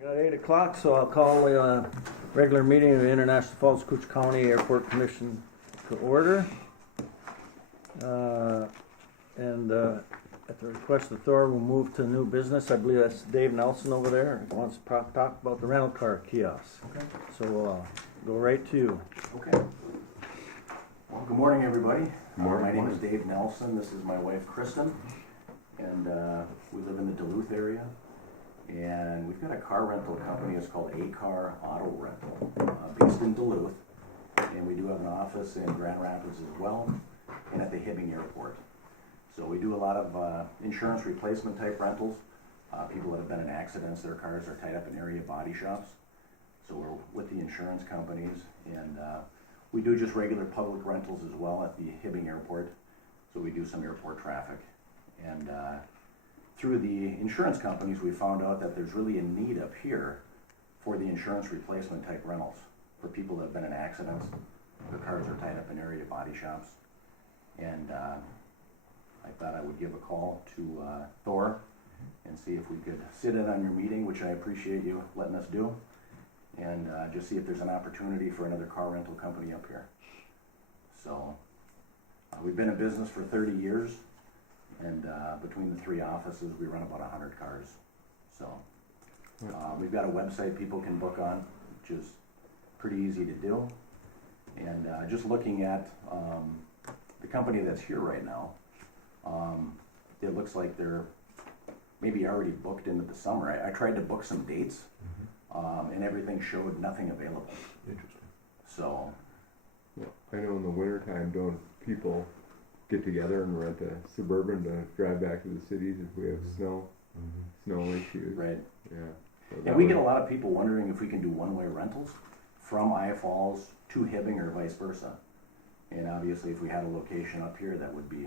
We got 8 o'clock, so I'll call the regular meeting of the International Falls Cooch County Airport Commission to order. At the request of Thor, we'll move to new business. I believe that's Dave Nelson over there. He wants to talk about the rental car kiosk. Okay. So we'll go right to you. Okay. Well, good morning, everybody. Good morning. My name is Dave Nelson. This is my wife, Kristen. And we live in the Duluth area. And we've got a car rental company. It's called A-Car Auto Rental, based in Duluth. And we do have an office in Grand Rapids as well, and at the Hibbing Airport. So we do a lot of insurance replacement type rentals. People that have been in accidents, their cars are tied up in area body shops. So we're with the insurance companies, and we do just regular public rentals as well at the Hibbing Airport. So we do some airport traffic. And through the insurance companies, we found out that there's really a need up here for the insurance replacement type rentals for people that have been in accidents. Their cars are tied up in area body shops. And I thought I would give a call to Thor and see if we could sit in on your meeting, which I appreciate you letting us do, and just see if there's an opportunity for another car rental company up here. So we've been in business for 30 years, and between the three offices we run about 100 cars. So we've got a website people can book on, which is pretty easy to do. And just looking at the company that's here right now, it looks like they're maybe already booked into the summer. I tried to book some dates, and everything showed nothing available. Interesting. So, Well, I know in the wintertime, don't people get together and rent a Suburban to drive back to the cities if we have snow issues? right. Yeah. So And that we would- get a lot of people wondering if we can do one-way rentals from Iowa Falls to Hibbing or vice versa. And obviously, if we had a location up here, that would be,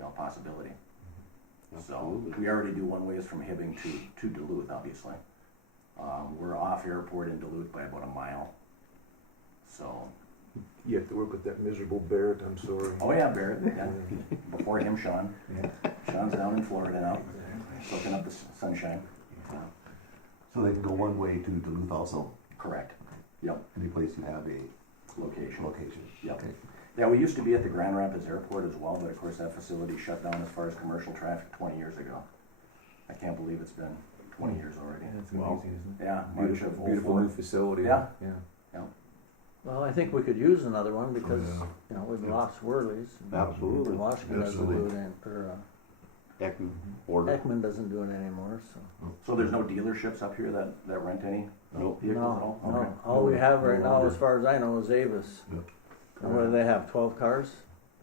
a possibility. So we already do one-ways from Hibbing to Duluth, obviously. We're off airport in Duluth by about a mile. So, You have to work with that miserable Barrett, I'm sorry. oh yeah, Barrett, yeah. Before him, Sean. Sean's down in Florida now, soaking up the sunshine. So they can go one way to Duluth also? Correct. Yep, Any place you have a location. location? Yep. Okay. Yeah, we used to be at the Grand Rapids Airport as well, but of course that facility shut down as far as commercial traffic 20 years ago. I can't believe it's been 20 years already. It's Well, amazing, isn't it? yeah, March of Beautiful, beautiful 04. new facility. Yeah. Yeah. Well, I think we could use another one because, Yeah. we've lost Worley's. Absolutely. Washington doesn't do Absolutely. it, or Ekman doesn't do it anymore, so. So there's no dealerships up here that rent any Nope. vehicles at all? No, Okay. all we have right now, as far as I know, is Avis. Yep. And what do they have, 12 cars?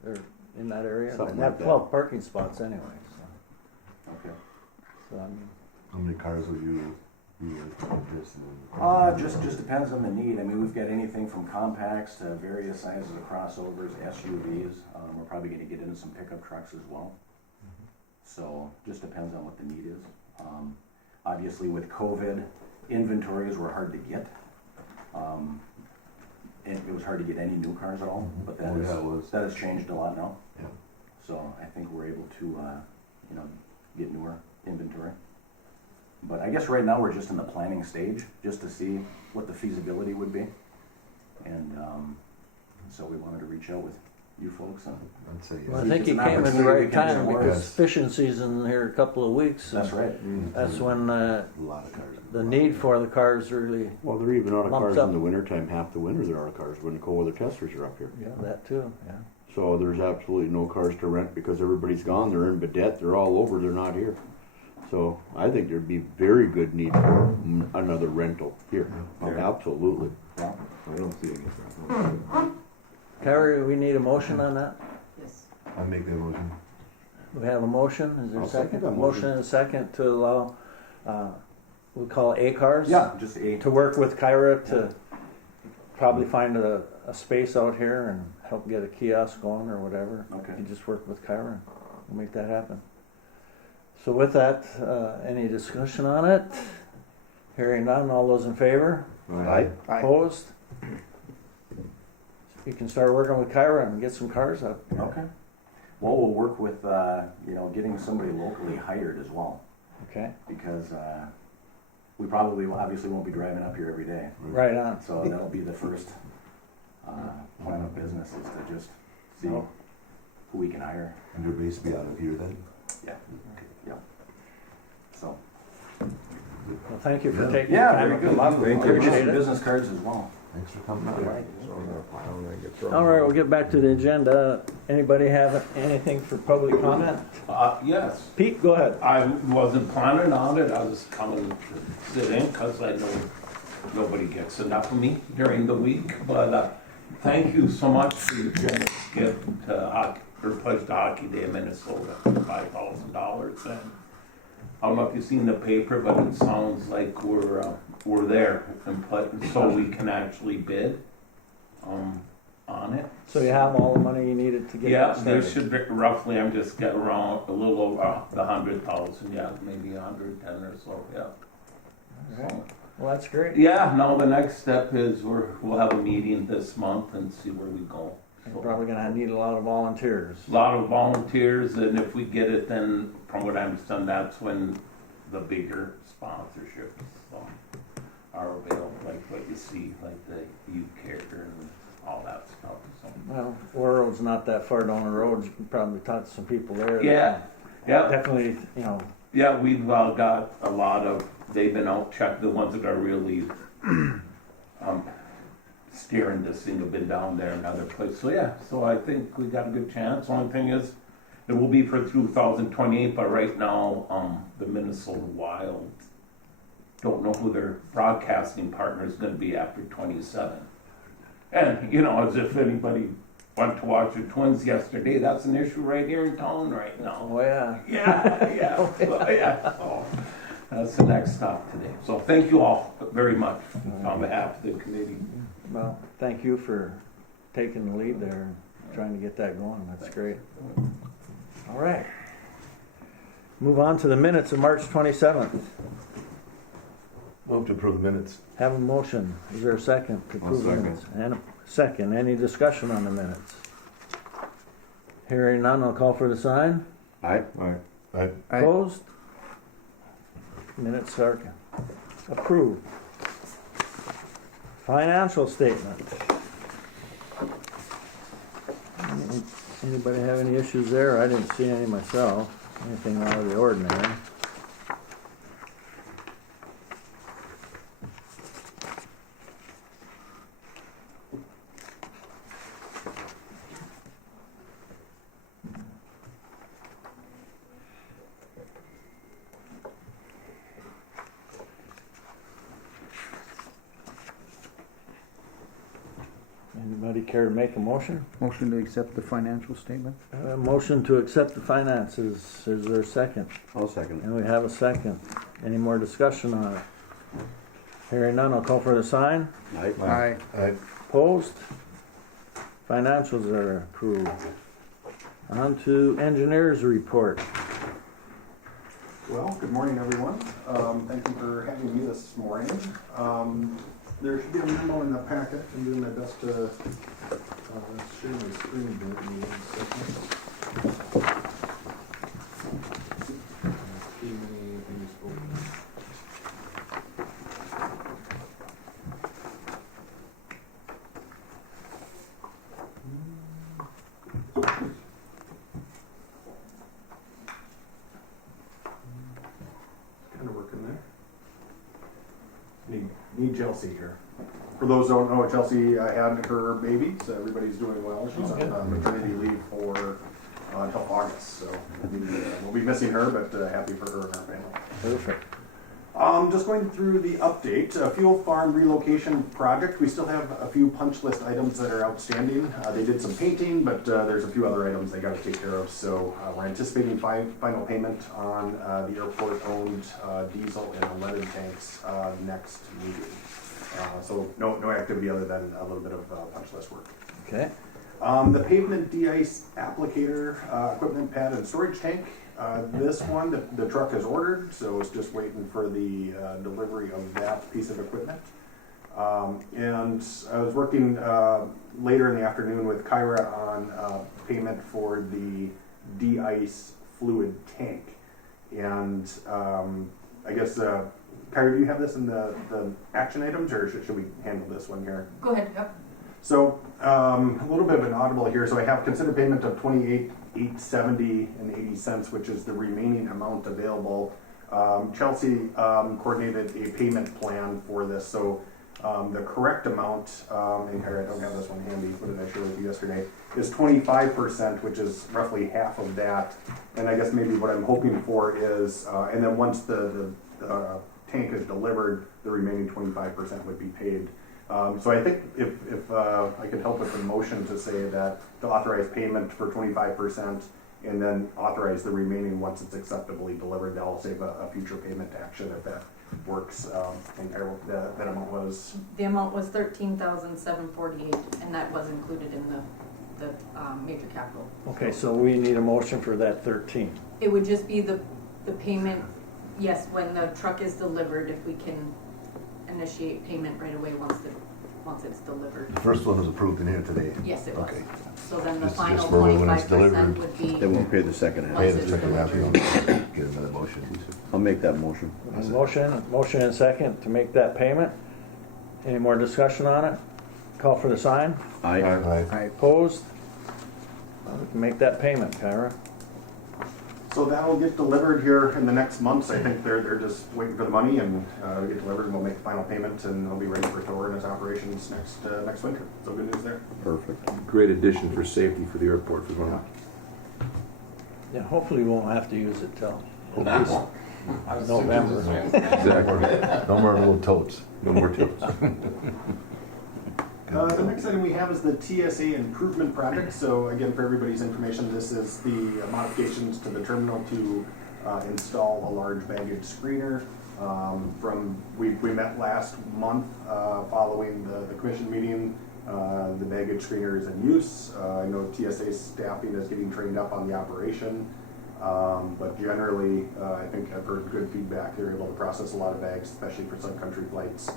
They're in that area? Something They have like that. 12 parking spots anyway, Okay. so I mean, How many cars would you interest Just depends on the need. I mean, we've got anything from compacts to various sizes of crossovers, SUVs. We're probably gonna get into some pickup trucks as well. So, just depends on what the need is. Obviously with COVID, inventories were hard to get. And it was hard to get any new cars at all, but that Oh, yeah, it was. has changed a lot now. Yeah. So I think we're able to, get newer inventory. But I guess right now we're just in the planning stage, just to see what the feasibility would be. And so we wanted to reach out with you folks and. I'd say well, I yes. think you It's an came at the opportunity right to get time some more. because fishing season here a couple of weeks. That's right. That's when A lot of cars. the need for the cars really, Well, they're even out of Lumped cars up. in the wintertime. Half the winter they're out of cars when the cold weather testers are up here. yeah, that too, yeah. So there's absolutely no cars to rent because everybody's gone. They're in Badette. They're all over. They're not here. So I think there'd be very good need for another rental here. Yeah. Absolutely. Yeah. I don't see any problem. Carrie, we need a motion on that? I make that motion. We have a motion, is there a I'll second? second that Motion motion. and a second to allow, we'll call it A-Cars? Yeah, just To work with Kyra to probably find a space out here and help get a kiosk going or whatever. Okay. You just work with Kyra and we'll make that happen. So with that, any discussion on it? Hearing none, all those in favor? Aye. Opposed? You can start working with Kyra and get some cars up. Okay. Well, we'll work with, getting somebody locally hired as well, Okay, because we probably obviously won't be driving up here every day. Right on. So that'll be the first plan of business is to just see Oh. who we can hire. And your base be out of here then? Yeah. Yeah. So. Well, thank you for taking the Yeah, time very to good. come up. Thank you. Appreciate it. Business cards as well. Thanks for coming So out. I'm gonna pile and I get thrown. All right, we'll get back to the agenda. Anybody have anything for public comment? Yes, Pete, go ahead. I wasn't planning on it, I was coming to sit in, cause I know nobody gets enough of me during the week, but, thank you so much for your generous gift to hockey, or pledge to Hockey Day of Minnesota, $5,000, and I don't know if you've seen the paper, but it sounds like we're there, and so we can actually bid, on it. So you have all the money you needed to get Yeah, that there started? should be roughly, I'm just getting around a little over the 100,000, yeah, maybe 110 or so, yeah. All right. Well, that's great. Yeah, no, the next step is we'll have a meeting this month and see where we go. You're probably gonna need a lot of volunteers. A lot of volunteers, and if we get it, then from what I understand, that's when the bigger sponsorships are available, like what you see, like the youth care and all that stuff, so. Well, Laurel's not that far down the road. You can probably talk to some people there. Yeah, yeah. Definitely, you know, Yeah, we've got a lot of, they've been out checked, the ones that are really steering this thing have been down there and other places. So yeah, so I think we got a good chance. Only thing is, it will be for 2028, but right now, the Minnesota Wild don't know who their broadcasting partner is gonna be after 27. And, you know, as if anybody went to watch the Twins yesterday, that's an issue right here in town right now. oh yeah. Yeah, so that's the next stop today. So thank you all very much on behalf of the committee. Well, thank you for taking the lead there and trying to get that going. That's great. All right. Move on to the minutes of March 27th. Move to approve the minutes. Have a motion. Is there a second to approve the second. minutes? And a second. Any discussion on the minutes? Hearing none, I'll call for the sign. Aye. Aye. Opposed? Minutes are approved. Financial statement. Anybody have any issues there? I didn't see any myself. Anything out of the ordinary. Anybody care to make a motion? Motion to accept the financial statement? Motion to accept the finances. Is there a second? I'll second it. And we have a second. Any more discussion on it? Hearing none, I'll call for the sign. Aye. Aye. Opposed? Financials are approved. On to engineers report. Well, good morning, everyone. Thank you for having me this morning. There should be a memo in the packet. I'm doing my best to share my screen here in 1 second. Too many things open. Kind of working there. Need Chelsea here. For those who don't know, Chelsea had her baby, so everybody's doing well. She's on maternity leave for until August, so we'll be missing her, but happy for her and her family. Perfect. Just going through the update, Fuel Farm relocation project. We still have a few punch list items that are outstanding. They did some painting, but there's a few other items they got to take care of. So we're anticipating final payment on the airport-owned diesel and unleaded tanks next meeting. So no activity other than a little bit of punch list work. Okay. The pavement de-ice applicator, equipment pad and storage tank. This one, the truck is ordered, so it's just waiting for the delivery of that piece of equipment. And I was working later in the afternoon with Kyra on payment for the de-ice fluid tank. And I guess Kyrie, do you have this in the action items, or should we handle this one here? Go ahead, yep. So, a little bit of an audible here. So I have consider payment of $28,870.80, which is the remaining amount available. Chelsea coordinated a payment plan for this. So the correct amount, and Kyrie, I don't have this one handy, what did I share with you yesterday, is 25%, which is roughly half of that. And I guess maybe what I'm hoping for is, and then once the tank is delivered, the remaining 25% would be paid. So I think if I could help with the motion to say that to authorize payment for 25% and then authorize the remaining once it's acceptably delivered, that'll save a future payment action if that works. And that amount was? The amount was $13,748, and that was included in the major capital. Okay, so we need a motion for that 13. It would just be the payment, yes, when the truck is delivered, if we can initiate payment right away once it's delivered. The first one was approved in here today. Yes, it was. Okay. So then the Just final for when it's 25% delivered. would be. They won't pay the second half. Pay the second half, you get another motion. I'll make that motion. Motion and second to make that payment. Any more discussion on it? Call for the sign. Aye. Aye. Opposed? We can make that payment, Kyra. So that'll get delivered here in the next months. I think they're just waiting for the money, and it'll get delivered, and we'll make the final payment, and it'll be ready for Thor and his operations next winter. So good news there. Perfect. Great addition for safety for the airport for going. Yeah, hopefully we won't have to use it till at No. least I was thinking November. the same thing. Exactly. No more little totes. No more tips. The next item we have is the TSA improvement project. So again, for everybody's information, this is the modifications to the terminal to install a large baggage screener. We met last month following the commission meeting. The baggage screener is in use. I know TSA staffing is getting trained up on the operation. But generally, I think I've heard good feedback. They're able to process a lot of bags, especially for sun country flights.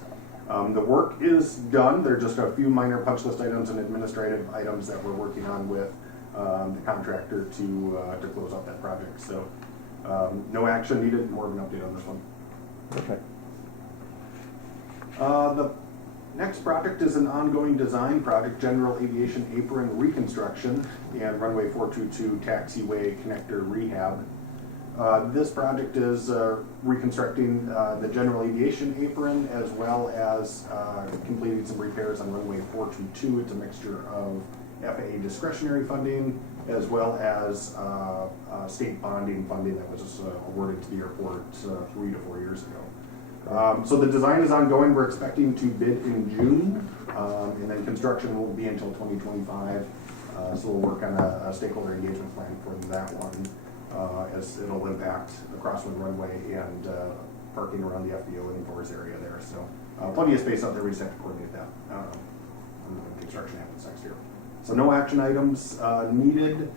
The work is done. There are just a few minor punch list items and administrative items that we're working on with the contractor to close out that project. So no action needed, more of an update on this one. Perfect. The next project is an ongoing design project, General Aviation Apron Reconstruction and Runway 422 Taxiway Connector Rehab. This project is reconstructing the general aviation apron as well as completing some repairs on runway 422. It's a mixture of FAA discretionary funding as well as state bonding funding that was awarded to the airport 3 to 4 years ago. So the design is ongoing. We're expecting to bid in June, and then construction will be until 2025. So we'll work on a stakeholder engagement plan for that one. As it'll impact the crosswind runway and parking around the FBO and Forest area there. So plenty of space out there. We just have to coordinate that when construction happens next year. So no action items needed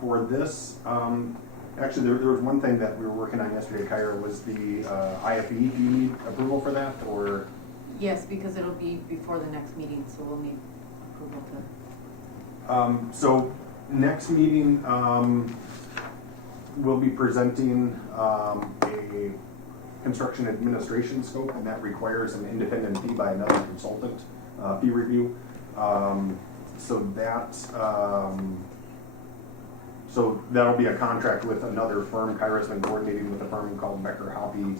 for this. Actually, there was one thing that we were working on yesterday, Kyra, was the IFE. Do you need approval for that, or? Yes, because it'll be before the next meeting, so we'll need approval to. So next meeting, we'll be presenting a construction administration scope, and that requires an independent fee by another consultant, fee review. So that'll be a contract with another firm. Kyra's been coordinating with a firm called Becker Hoppy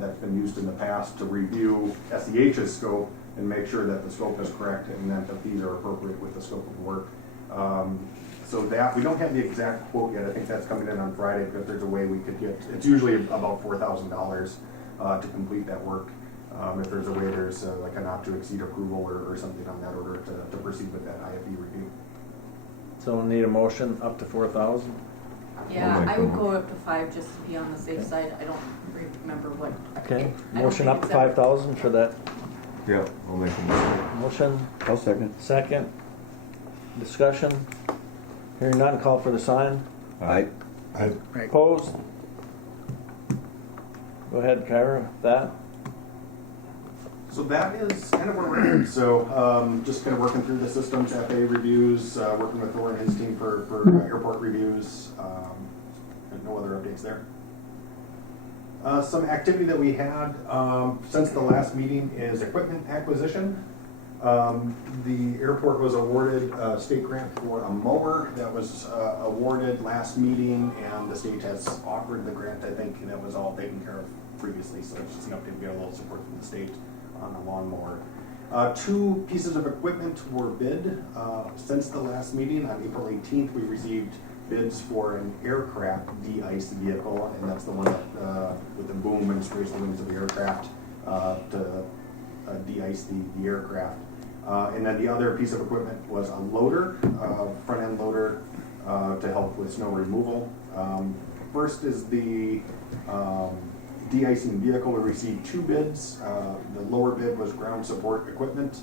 that's been used in the past to review SEH's scope and make sure that the scope is correct and that the fees are appropriate with the scope of work. So that, we don't have the exact quote yet. I think that's coming in on Friday, because there's a way we could get, it's usually about $4,000 to complete that work. If there's a way, there's like a not to exceed approval or something on that order to proceed with that IFE review. So we'll need a motion up to 4,000. Yeah, I would go up to 5 just to be on the safe side. I don't remember what. Okay, I don't motion think up to it's ever- 5,000 for that Yeah, I'll make a motion. motion. I'll second. Second. Discussion. Hearing none, call for the sign. Aye. Opposed? Go ahead, Kyra, with that. So that is kind of where we're at. So just kind of working through the systems, FAA reviews, working with Thor and his team for airport reviews. And no other updates there. Some activity that we had since the last meeting is equipment acquisition. The airport was awarded a state grant for a mower that was awarded last meeting, and the state has offered the grant. I think that was all taken care of previously, so it's just an update. We got a little support from the state on a lawnmower. 2 pieces of equipment were bid since the last meeting. On April 18th, we received bids for an aircraft de-ice vehicle, and that's the one that with the boom and sprays the wings of the aircraft to de-ice the aircraft. And then the other piece of equipment was a loader, front-end loader to help with snow removal. First is the de-icing vehicle. We received 2 bids. The lower bid was ground support equipment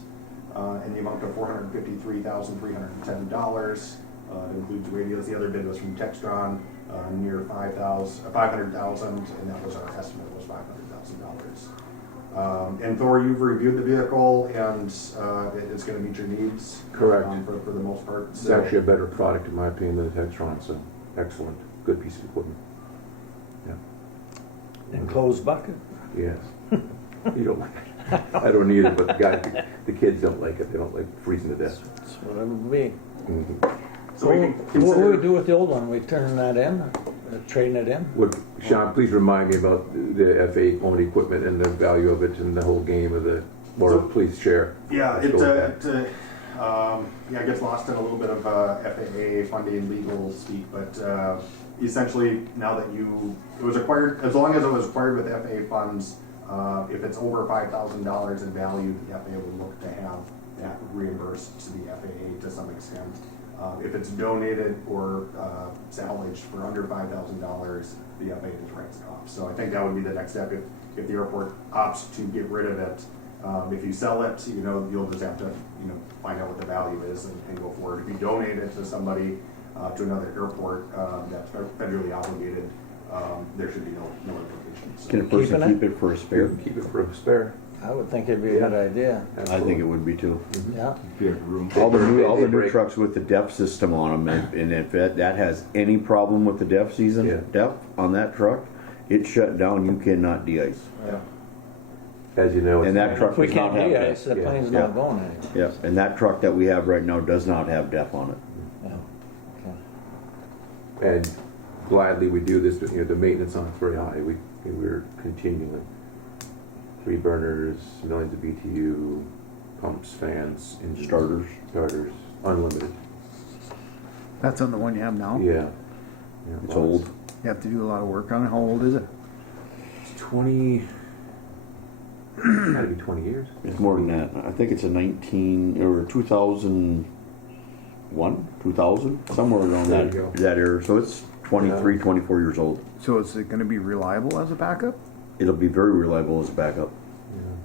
in the amount of $453,310. It includes radios. The other bid was from Textron, near $500,000, and that was our estimate, was $500,000. And Thor, you've reviewed the vehicle, and it's going to meet your needs. Correct. For the most part. It's actually a better product in my opinion than the Textron, so excellent, good piece of equipment. Yeah. Enclosed bucket. Yes. You don't like it. I don't need it, but the kids don't like it. They don't like freezing to death. That's what it would be. Mm-hmm. So we can What consider, do we do with the old one? We turn that in, trading it in? Sean, please remind me about the FA owned equipment and the value of it and the whole game of the, or please share. Yeah, Let's it go with that. gets lost in a little bit of FAA funding legal speak, but essentially now that it was acquired, as long as it was acquired with FAA funds, if it's over $5,000 in value, the FAA would look to have that reimbursed to the FAA to some extent. If it's donated or salvaged for under $5,000, the FAA just writes it off. So I think that would be the next step if the airport opts to get rid of it. If you sell it, you'll just have to find out what the value is and go forward. If you donate it to somebody, to another airport that's federally obligated, there should be no implications. So Can a person Keeping it? keep it for a spare? Keep it for a spare. I would think it'd be a good idea. I think it would be too. Yeah. If you have room. All the They new break. trucks with the DEF system on them, and if that has any problem with the DEF season, Yeah. DEF on that truck, it's shut down. You cannot de-ice. Yeah. As you know, And that truck If we does not can't have de-ice, DEF. the plane's Yeah. not going anywhere. Yes, and that truck that we have right now does not have DEF on it. Yeah. and gladly we do this, but the maintenance on it's very high. We're continually 3 burners, millions of BTU, pumps, fans, engines, starters, unlimited. That's on the one you have now? Yeah. It's lots. old. You have to do a lot of work on it. How old is it? It's 20, gotta be 20 years. It's more than that. I think it's a 2001, 2000, somewhere around There that you go. that era. So it's 23, 24 years old. So is it going to be reliable as a backup? It'll be very reliable as a backup.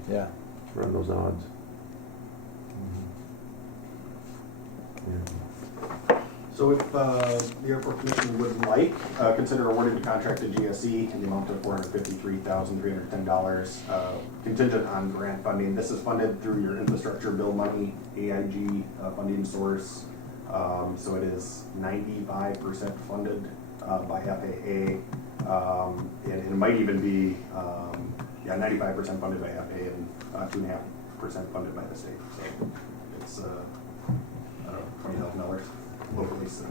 Yeah. Run those odds. Yeah. So if the airport commission would like, consider awarding the contract to GSE in the amount of $453,310, contingent on grant funding. This is funded through your infrastructure bill money, AIG funding source. So it is 95% funded by FAA. And it might even be 95% funded by FAA and 2.5% funded by the state. So it's I don't know, $20,000 locally, so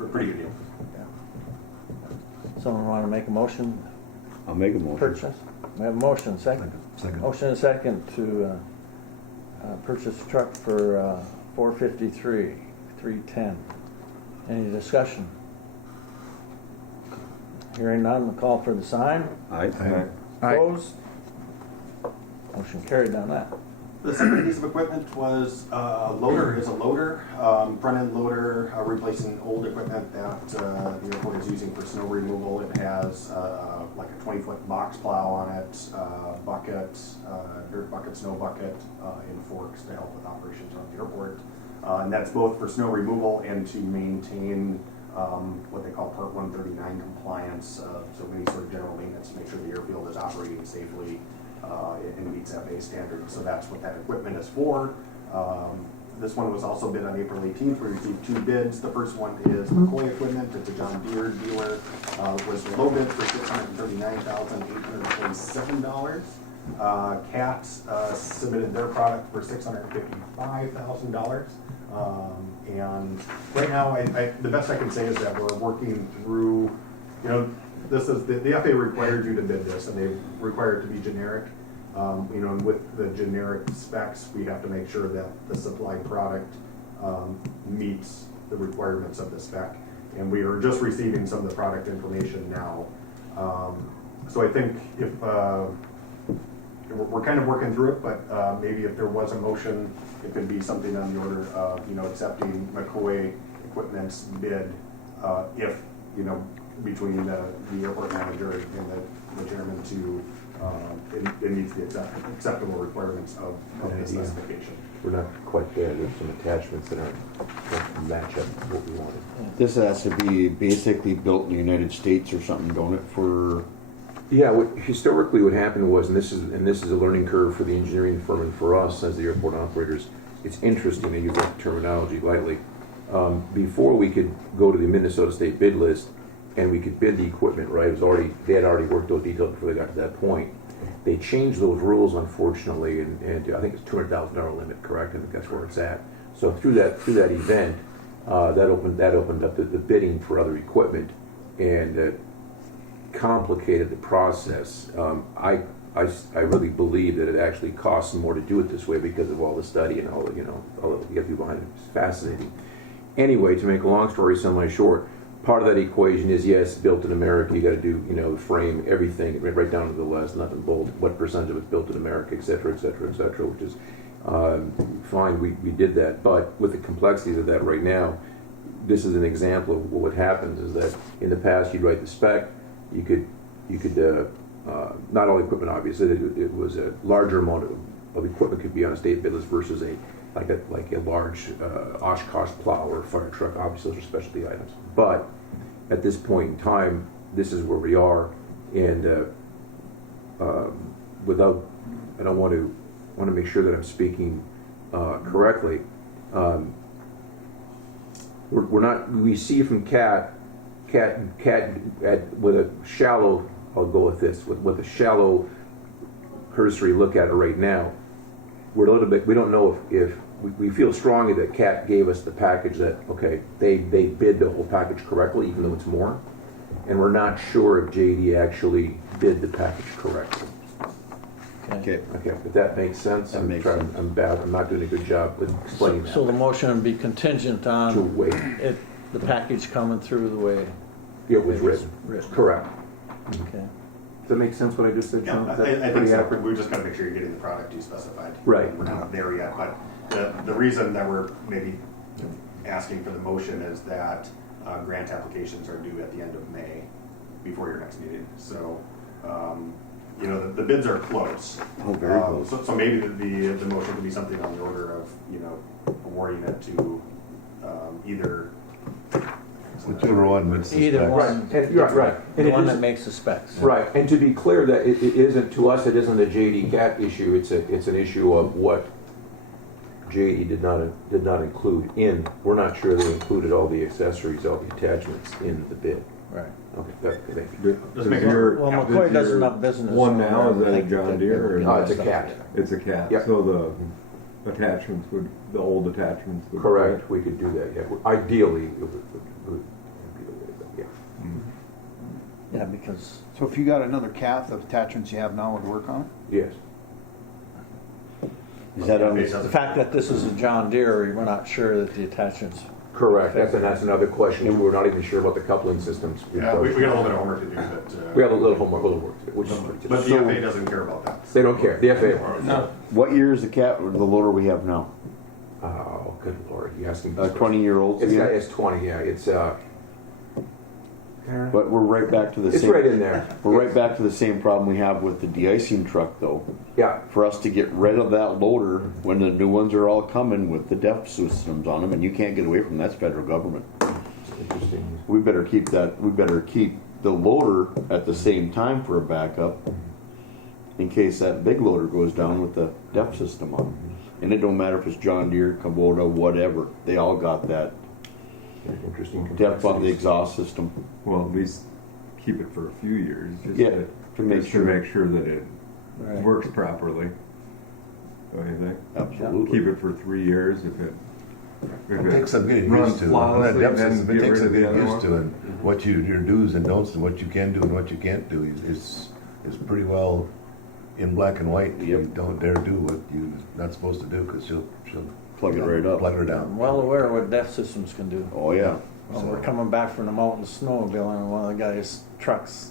a pretty good deal. Someone want to make a motion, I'll make a motion. purchase? We have a motion, second. Second. Motion and second to purchase a truck for $453,310. Any discussion? Hearing none, we'll call for the sign. Aye. Aye. Opposed? Motion carried on that. The second piece of equipment was loader. Is a loader, front-end loader, replacing old equipment that the airport is using for snow removal. It has like a 20-foot box plow on it, bucket, dirt bucket, snow bucket, and forks to help with operations around the airport. And that's both for snow removal and to maintain what they call Part 139 compliance. So any sort of general maintenance to make sure the airfield is operating safely and meets FAA standards. So that's what that equipment is for. This one was also bid on April 18th. We received 2 bids. The first one is McCoy Equipment. It's a John Deere dealer. Was the low bid for $639,847. CAT submitted their product for $655,000. And right now, the best I can say is that we're working through, this is, the FAA required you to bid this, and they require it to be generic. And with the generic specs, we have to make sure that the supplied product meets the requirements of the spec. And we are just receiving some of the product information now. So I think if we're kind of working through it, but maybe if there was a motion, it could be something on the order of accepting McCoy Equipment's bid if between the airport manager and the chairman to it meets the acceptable requirements of the specification. We're not quite there. There's some attachments that don't match up to what we wanted. This has to be basically built in the United States or something, don't it, for... Yeah, historically what happened was, and this is a learning curve for the engineering firm and for us as the airport operators, it's interesting to use that terminology lightly. Before we could go to the Minnesota State bid list and we could bid the equipment, right, they had already worked those details before they got to that point. They changed those rules, unfortunately, and I think it's $200,000 limit, correct? I think that's where it's at. So through that event, that opened up the bidding for other equipment and complicated the process. I really believe that it actually costs more to do it this way because of all the study and all the all that you have to do behind it. It's fascinating. Anyway, to make a long story semi-short, part of that equation is, yes, built in America. You got to do the frame, everything, right down to the last nut and bolt. What percentage of it's built in America, et cetera, et cetera, et cetera. Which is fine. We did that, but with the complexities of that right now, this is an example of what happens. Is that in the past you'd write the spec. You could not all equipment, obviously. It was a larger amount of equipment could be on a state bid list versus a large Oshkosh plow or fire truck. Obviously, those are specialty items. But at this point in time, this is where we are, and I want to make sure that I'm speaking correctly. We see from CAT with a shallow, I'll go with this, with a shallow cursory look at it right now, we're a little bit, we don't know if we feel strongly that CAT gave us the package that, okay, they bid the whole package correctly, even though it's more, and we're not sure if JD actually bid the package correctly. Okay. If that makes sense. That makes sense. I'm not doing a good job with explaining that. So the motion would be contingent on To wait. the package coming through the way It was written. Correct. Okay. Does that make sense what I just said, Yeah, Sean? I Is that think pretty so. accurate? We just got to make sure you're getting the product you specified. Right. We're not there yet, but the reason that we're maybe asking for the motion is that grant applications are due at the end of May before your next meeting. So, the bids are close. Oh, very close. So maybe the motion could be something on the order of, awarding it to either. Whichever one meets the Either specs. one. Right. The And one it that is- makes the specs. Right, and to be clear, that it isn't, to us, it isn't a JD CAT issue, it's an issue of what JD did not include in, we're not sure they included all the accessories, all the attachments in the bid. Right. Okay, thank you. Just make Well, McCoy does enough business. One now, is that a I think John Deere? that- or It's a CAT. It's a cat. Yep. So the attachments the old attachments would. Correct, we could do that, yeah. Ideally, it would yeah. Yeah, because So if you got another cat, the attachments you have now would work on it? Yes. Is that on the fact that this is a John Deere, we're not sure that the attachments. Correct, that's another question, we're not even sure about the coupling systems. Yeah, we got a little bit of homework to do, but. We have a little homework, which is pretty But the good. FAA doesn't care about that. They don't care, the FAA. No, What year is the loader we have now? Oh, good lord, you asking. 20-year-olds again? It's 20, yeah, it's, But we're right back to the it's same. right in there. We're right back to the same problem we have with the de-icing truck, though. Yeah, For us to get rid of that loader when the new ones are all coming with the depth systems on them, and you can't get away from that's federal government. interesting. We better keep that. We better keep the loader at the same time for a backup, in case that big loader goes down with the depth system on. And it don't matter if it's John Deere, Kubota, whatever, they all got that Interesting. depth on the complexities. exhaust system. Well, at least keep it for a few years, just Yeah, to, to make just sure. to make sure that it Right. works properly. What do you think? Absolutely. Keep it for 3 years if it It takes some getting runs used to. flawlessly, That depth then system, get it takes rid some of the getting other used to, and what your do's and don'ts, and what you can do and what you can't do is pretty well in black and white. You Yep. don't dare do what you're not supposed to do, because she'll Plug it right up. plug her I'm down. well aware of what DEF systems can do. Oh, yeah. Well, we're coming back from the mountain snowmobile and one of the guys' trucks,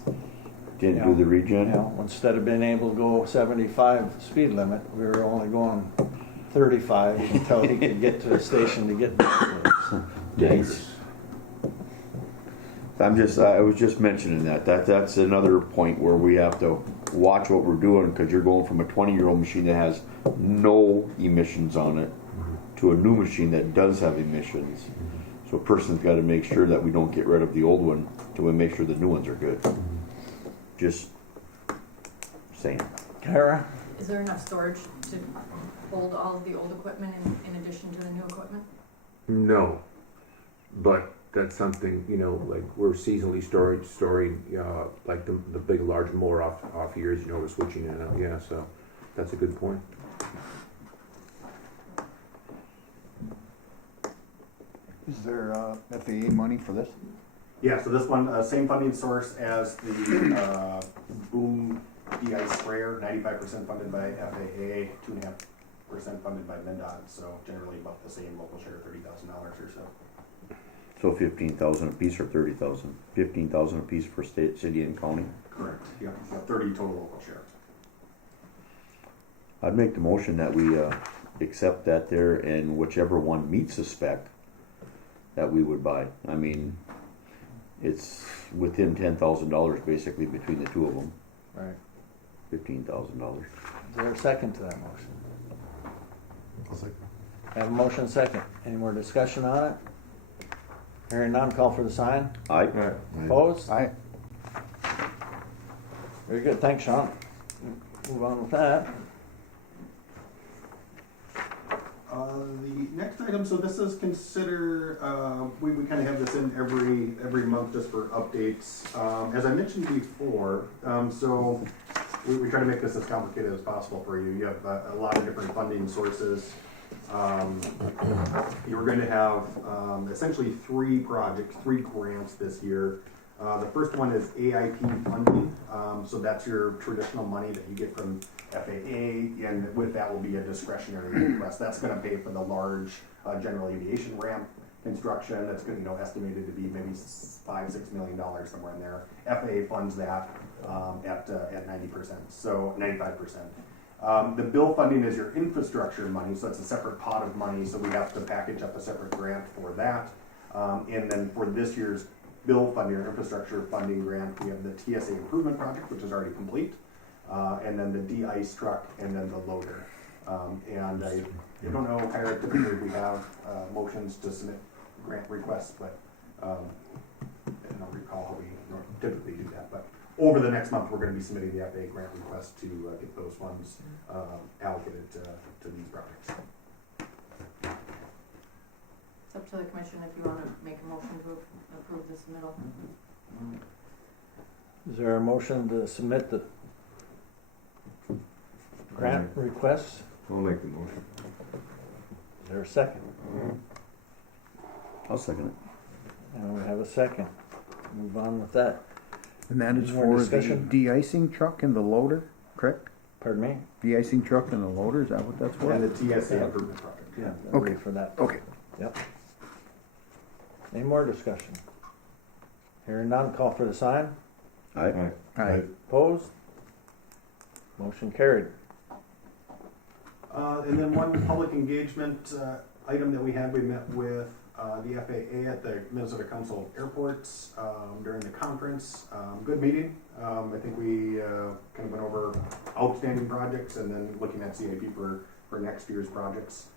Didn't Yeah. do the you regen? know, instead of being able to go 75 speed limit, we were only going 35 until he could get to the station to get back to us. Dangerous. I was just mentioning that's another point where we have to watch what we're doing, because you're going from a 20-year-old machine that has no emissions on it to a new machine that does have emissions. So a person's got to make sure that we don't get rid of the old one till we make sure the new ones are good. Just saying. Kara? Is there enough storage to hold all of the old equipment in addition to the new equipment? No, but that's something, you know, like we're seasonally storing, like the big large mower off years, you know, we're switching in and out, yeah, so that's a good point. Is there FAA money for this? Yeah, so this one, same funding source as the boom de-ice sprayer, 95% funded by FAA, 2.5% funded by MnDOT, so generally about the same local share, $30,000 or so. So 15,000 a piece or 30,000? 15,000 a piece for state, city, and county. Correct, yeah, 30 total local shares. I'd make the motion that we accept that there, and whichever one meets the spec, that we would buy. I mean, it's within $10,000 basically between the two of them. Right. $15,000. Is there a second to that motion? I'll say, Have a motion second. Any more discussion on it? Hearing none, call for the sign. Aye. Right. Opposed? Aye. Very good, thanks, Sean. Move on with that. The next item, so this is consider, we kind of have this in every month just for updates. As I mentioned before, so we try to make this as complicated as possible for you. You have a lot of different funding sources. You're going to have essentially three grants this year. The first one is AIP funding, so that's your traditional money that you get from FAA, and with that will be a discretionary request. That's going to pay for the large general aviation ramp construction. That's going to, estimated to be maybe $5-6 million somewhere in there. FAA funds that at 90%, so 95%. The bill funding is your infrastructure money, so that's a separate pot of money. So we have to package up a separate grant for that, and then for this year's bill funding or infrastructure funding grant, we have the TSA improvement project, which is already complete, and then the de-ice truck, and then the loader. And I don't know, Kyra, typically we have motions to submit grant requests, but I don't recall how we typically do that. But over the next month, we're going to be submitting the FAA grant request to get those funds allocated to these projects. It's up to the commission if you want to make a motion to approve this submittal. Is there a motion to submit the grant requests? I'll make the motion. Is there a second? I'll second it. And we have a second. Move on with that. And that is Any more for the discussion? de-icing truck and the loader, correct? Pardon me? De-icing truck and the loader, is that what that's for? And the TSA improvement project. Yeah. Okay. For that. Okay. Yep. Any more discussion? Hearing none, call for the sign. Aye. Aye. Opposed? Motion carried. And then one public engagement item that we had, we met with the FAA at the Minnesota Council of Airports during the conference. Good meeting. I think we kind of went over outstanding projects and then looking at CIP for next year's projects.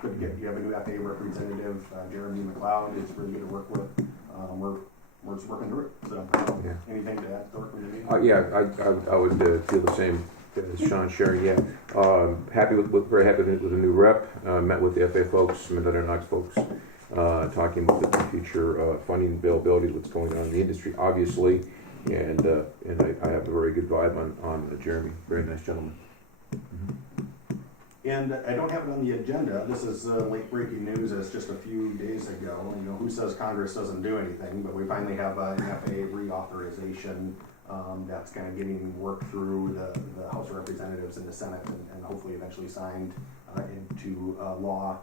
Good to get, you have a new FAA representative, Jeremy McLeod, is really good to work with. We're just working through it. So, Yeah. anything to add, Thor, from the meeting? Yeah, I would feel the same. As Sean sharing, yeah. Very happy with the new rep. Met with the FA folks, Midland Knox folks, talking about the future funding availability, what's going on in the industry, obviously. And I have a very good vibe on Jeremy. Very nice gentleman. And I don't have it on the agenda. This is late breaking news as just a few days ago. You know, who says Congress doesn't do anything? But we finally have an FAA reauthorization that's kind of getting worked through the House of Representatives and the Senate, and hopefully eventually signed into law.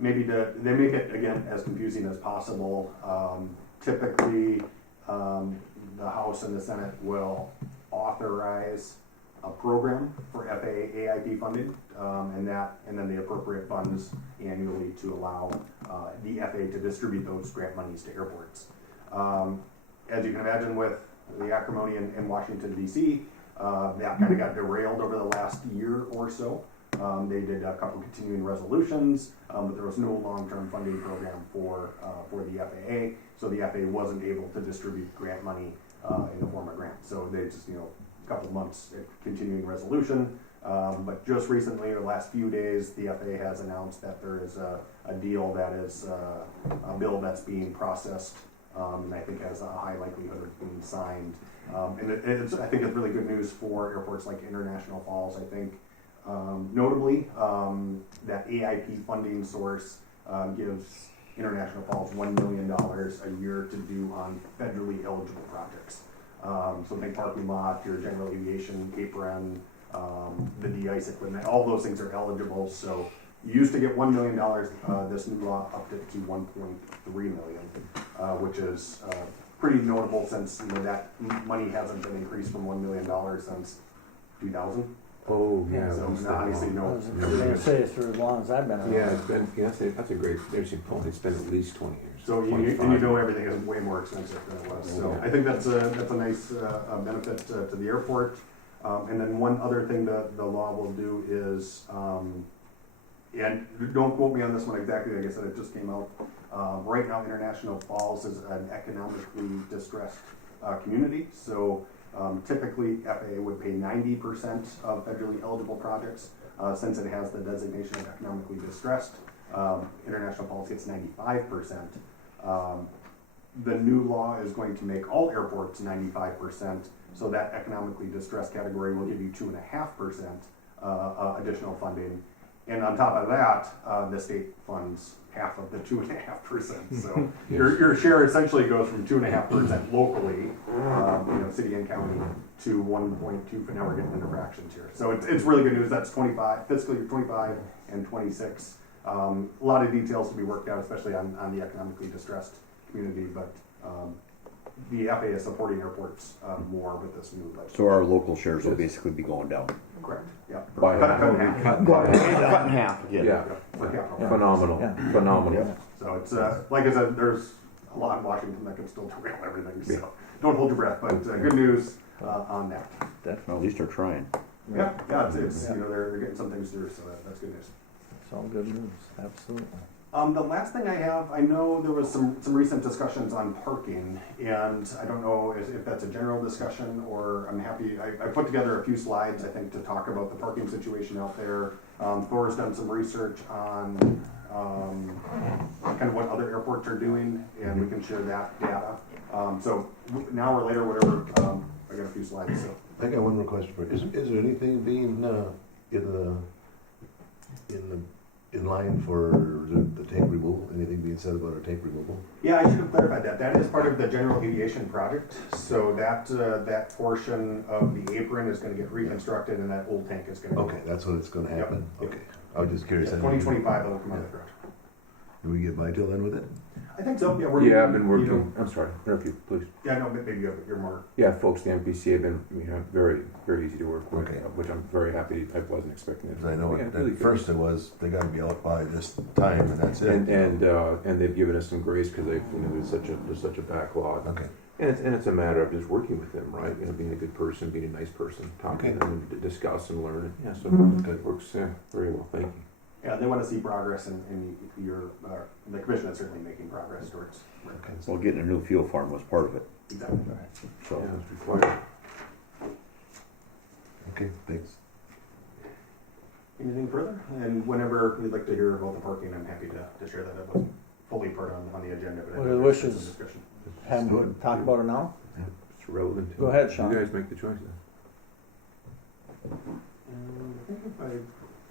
Maybe they make it again as confusing as possible. Typically, the House and the Senate will authorize a program for FAA AIP funding, and then the appropriate funds annually to allow the FAA to distribute those grant monies to airports. As you can imagine, with the acrimony in Washington D.C., that kind of got derailed over the last year or so. They did a couple continuing resolutions, but there was no long-term funding program for the FAA, so the FAA wasn't able to distribute grant money in the form of grants. So they just, a couple months continuing resolution, but just recently, the last few days, the FAA has announced that there is a deal that is a bill that's being processed, and I think has a high likelihood of being signed. And I think it's really good news for airports like International Falls. I think notably that AIP funding source gives International Falls $1 million a year to do on federally eligible projects. So think parking lot, your general aviation apron, the de-ice equipment, all those things are eligible. So you used to get $1 million, this new law upped it to $1.3 million, which is pretty notable since that money hasn't been increased from $1 million since 2000. Oh, yeah. So obviously I no. was going to say it's for as long as I've been around. Yeah, it's been, that's a great, interesting point. It's been at least 20 years. So everything is way more expensive than it was. So I think that's a nice benefit to the airport. And then one other thing that the law will do is, and don't quote me on this one exactly, like I said, it just came out. Right now, International Falls is an economically distressed community. So typically, FAA would pay 90% of federally eligible projects. Since it has the designation of economically distressed, International Falls gets 95%. The new law is going to make all airports 95%, so that economically distressed category will give you 2.5% additional funding. And on top of that, the state funds half of the 2.5%. So your share essentially goes from 2.5% locally, city and county, to 1.2. Now we're getting into fractions here. So it's really good news. That's fiscal year 25 and 26. A lot of details to be worked out, especially on the economically distressed community, but the FAA is supporting airports more with this new legislation. So our local shares will basically be going down. Correct, yeah. By Cut in half. cut in half again. Yeah, Yeah. phenomenal, phenomenal. Yeah. So it's, like I said, there's a lot in Washington that can still derail everything, so don't hold your breath, but good news on that. Well, at least they're trying. Yeah, it's they're getting some things through, so that's good news. It's all good news, absolutely. The last thing I have, I know there was some recent discussions on parking, and I don't know if that's a general discussion or I'm happy. I put together a few slides, I think, to talk about the parking situation out there. Thor's done some research on kind of what other airports are doing, and we can share that data. So an hour later, whatever, I got a few slides. So I got one more question for you. Is there anything being in line for the tank removal? Anything being said about our tank removal? yeah, I should have clarified that. That is part of the general aviation project. So that portion of the apron is going to get reconstructed, and that old tank is going to. Okay, that's what it's going to happen. Yep. Okay, I was just curious. 2025 that'll come out of the ground. Do we get by till then with it? I think so. Yeah, I've been working. I'm sorry. Interrupt you, please. Yeah, no, maybe you're more. Yeah, folks, the MPC have been very, very easy to work with, Okay. which I'm very happy. I wasn't expecting it. 'Cause I know Yeah, at really good. first it was, they gotta be out by this time and that's it. And they've given us some grace because there's such a backlog. Okay, And it's a matter of just working with them, right? Being a good person, being a nice person, talking to them, and discuss and learn. Yeah, so it works very well. Thank you. Yeah, they want to see progress, and the commission is certainly making progress towards. okay. Well, getting a new fuel farm was part of it. Exactly. So it's required. Okay, thanks. Anything further? And whenever we'd like to hear about the parking, I'm happy to share that. It wasn't fully part on the agenda, but What I are the know there's some wishes? discussion. Have we talk about it now? It's relevant. Go ahead, Sean. You guys make the choice then. I think if I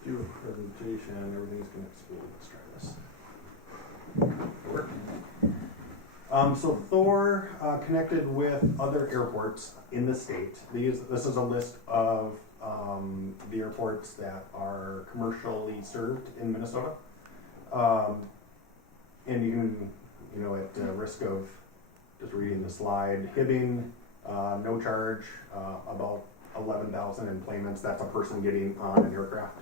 do a presentation, everything's gonna explode. Let's try this. Work. So Thor connected with other airports in the state. This is a list of the airports that are commercially served in Minnesota. And you can, at risk of just reading the slide, Hibbing, no charge, about 11,000 enplanements. That's a person getting on an aircraft.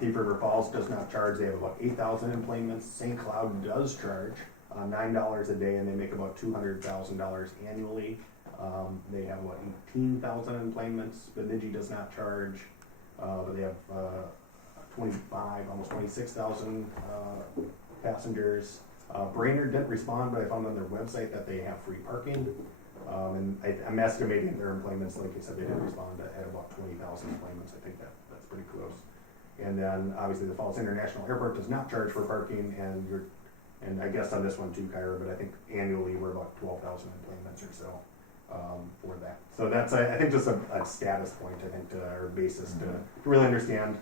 Thief River Falls does not charge. They have about 8,000 enplanements. St. Cloud does charge $9 a day, and they make about $200,000 annually. They have about 18,000 enplanements. Bemidji does not charge, but they have 25, almost 26,000 passengers. Brainerd didn't respond, but I found on their website that they have free parking. And I'm estimating their enplanements, like I said, they didn't respond at about 20,000 enplanements. I think that's pretty close. And then obviously the Falls International Airport does not charge for parking, and I guess on this one too, Kyra, but I think annually we're about 12,000 enplanements or so for that. So that's, I think, just a status point, I think, or basis to really understand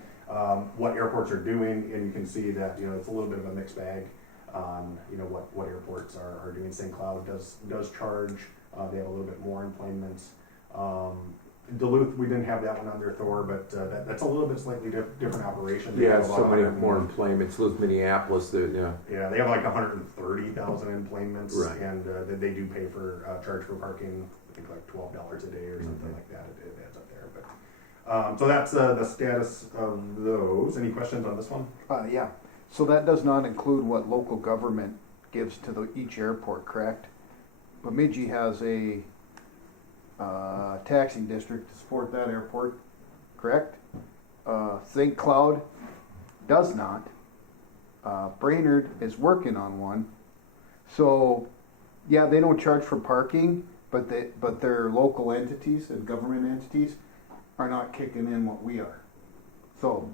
what airports are doing, and you can see that, it's a little bit of a mixed bag on, what airports are doing. St. Cloud does charge. They have a little bit more enplanements. Duluth, we didn't have that one under Thor, but that's a little bit slightly different operation. They Yeah, have so about many 100 more enplanements. Live Minneapolis, yeah. Yeah, they have like 130,000 enplanements, Right. and they do pay for charge for parking. I think like $12 a day or something like that. It adds up there, but so that's the status of those. Any questions on this one? Yeah, so that does not include what local government gives to each airport, correct? Bemidji has a taxing district to support that airport, correct? St. Cloud does not. Brainerd is working on one. So, yeah, they don't charge for parking, but their local entities and government entities are not kicking in what we are. So,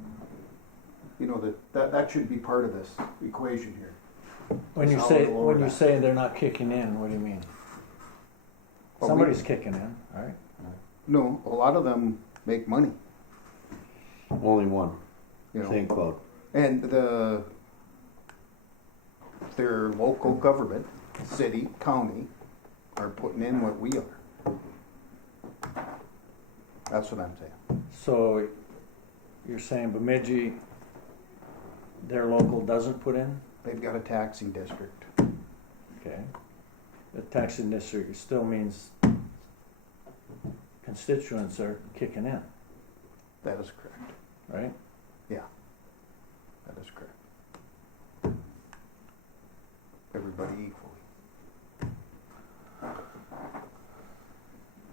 that should be part of this equation here. When you say they're not kicking in, what do you mean? Well, Somebody's kicking in, right? No, a lot of them make money, Only one, you know. St. Cloud. And their local government, city, county, are putting in what we are. That's what I'm saying. So you're saying Bemidji, their local doesn't put in? They've got a taxing district. Okay. The taxing district still means constituents are kicking in, That is correct. right? Yeah, that is correct. Everybody equally.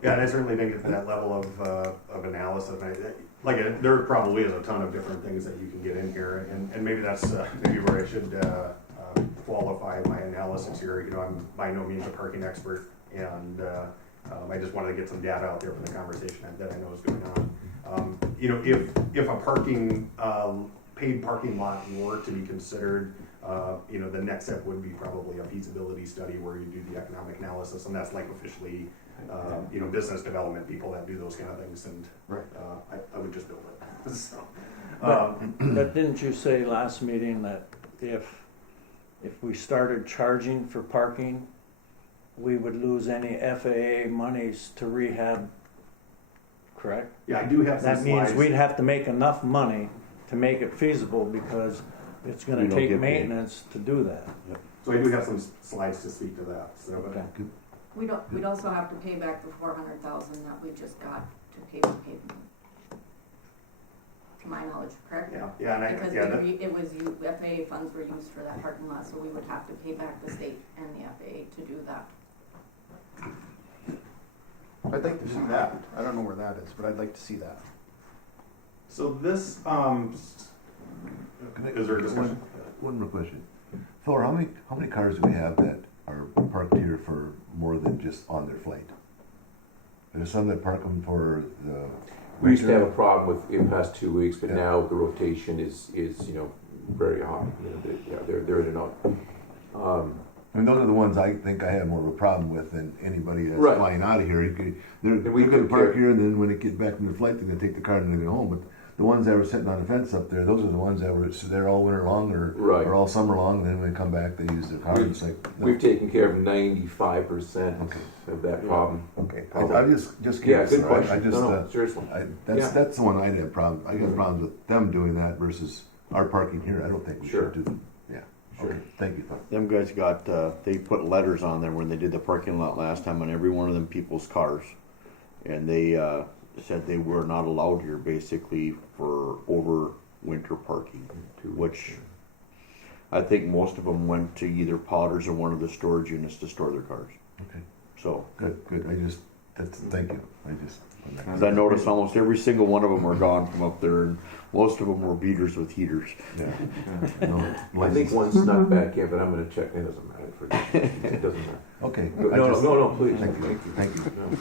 Yeah, and I certainly think at that level of analysis, there probably is a ton of different things that you can get in here, and maybe that's maybe where I should qualify my analysis here. I'm by no means a parking expert, and I just wanted to get some data out there for the conversation that I know is going on. If a paid parking lot were to be considered, the next step would be probably a feasibility study where you do the economic analysis, and that's like officially, business development people that do those kind of things, and Right. I would just build it. So, But didn't you say last meeting that if we started charging for parking, we would lose any FAA monies to rehab, correct? yeah, I do have some That means slides. we'd have to make enough money to make it feasible because it's We gonna don't take get paid. maintenance to do that. So I do have some slides to speak to that. So, Okay. We'd also have to pay back the 400,000 that we just got to pay for pavement. To my knowledge, correct? yeah, Because and FAA funds were used for that parking lot, so we would have to pay back the state and the FAA to do that. I'd like to see that. I don't know where that is, but I'd like to see that. so this is there a discussion? One more question. Thor, how many cars do we have that are parked here for more than just on their flight? There's some that park them for the We used to have a problem with in the past 2 weeks, but now the rotation is very high. They're in and out. And those are the ones I think I have more of a problem with than anybody that's Right. flying out of here. They're we going to took park care- here, and then when they get back from their flight, they're going to take the car and they go home. But the ones that were sitting on the fence up there, those are the ones that were there all winter long Right. or all summer long. And then when they come back, they use their car. It's like We've taken care of 95% Okay. of that problem. okay. I just Yeah, curious. good I question. just Seriously. that's the one I'd have problem. I got problems with them doing that versus our parking here. I don't think we Sure. should do. Yeah. Sure. Okay. Thank you. Them guys got, they put letters on there when they did the parking lot last time on every one of them people's cars. And they, said they were not allowed here basically for over winter parking, which I think most of them went to either Potter's or one of the storage units to store their cars. Okay. So, Good. Thank you. because I noticed almost every single one of them are gone from up there, and most of them were beaters with heaters. Yeah. No, I think one snuck back in, but I'm going to check. It doesn't matter. It doesn't matter. Okay. No, please. Thank you. No.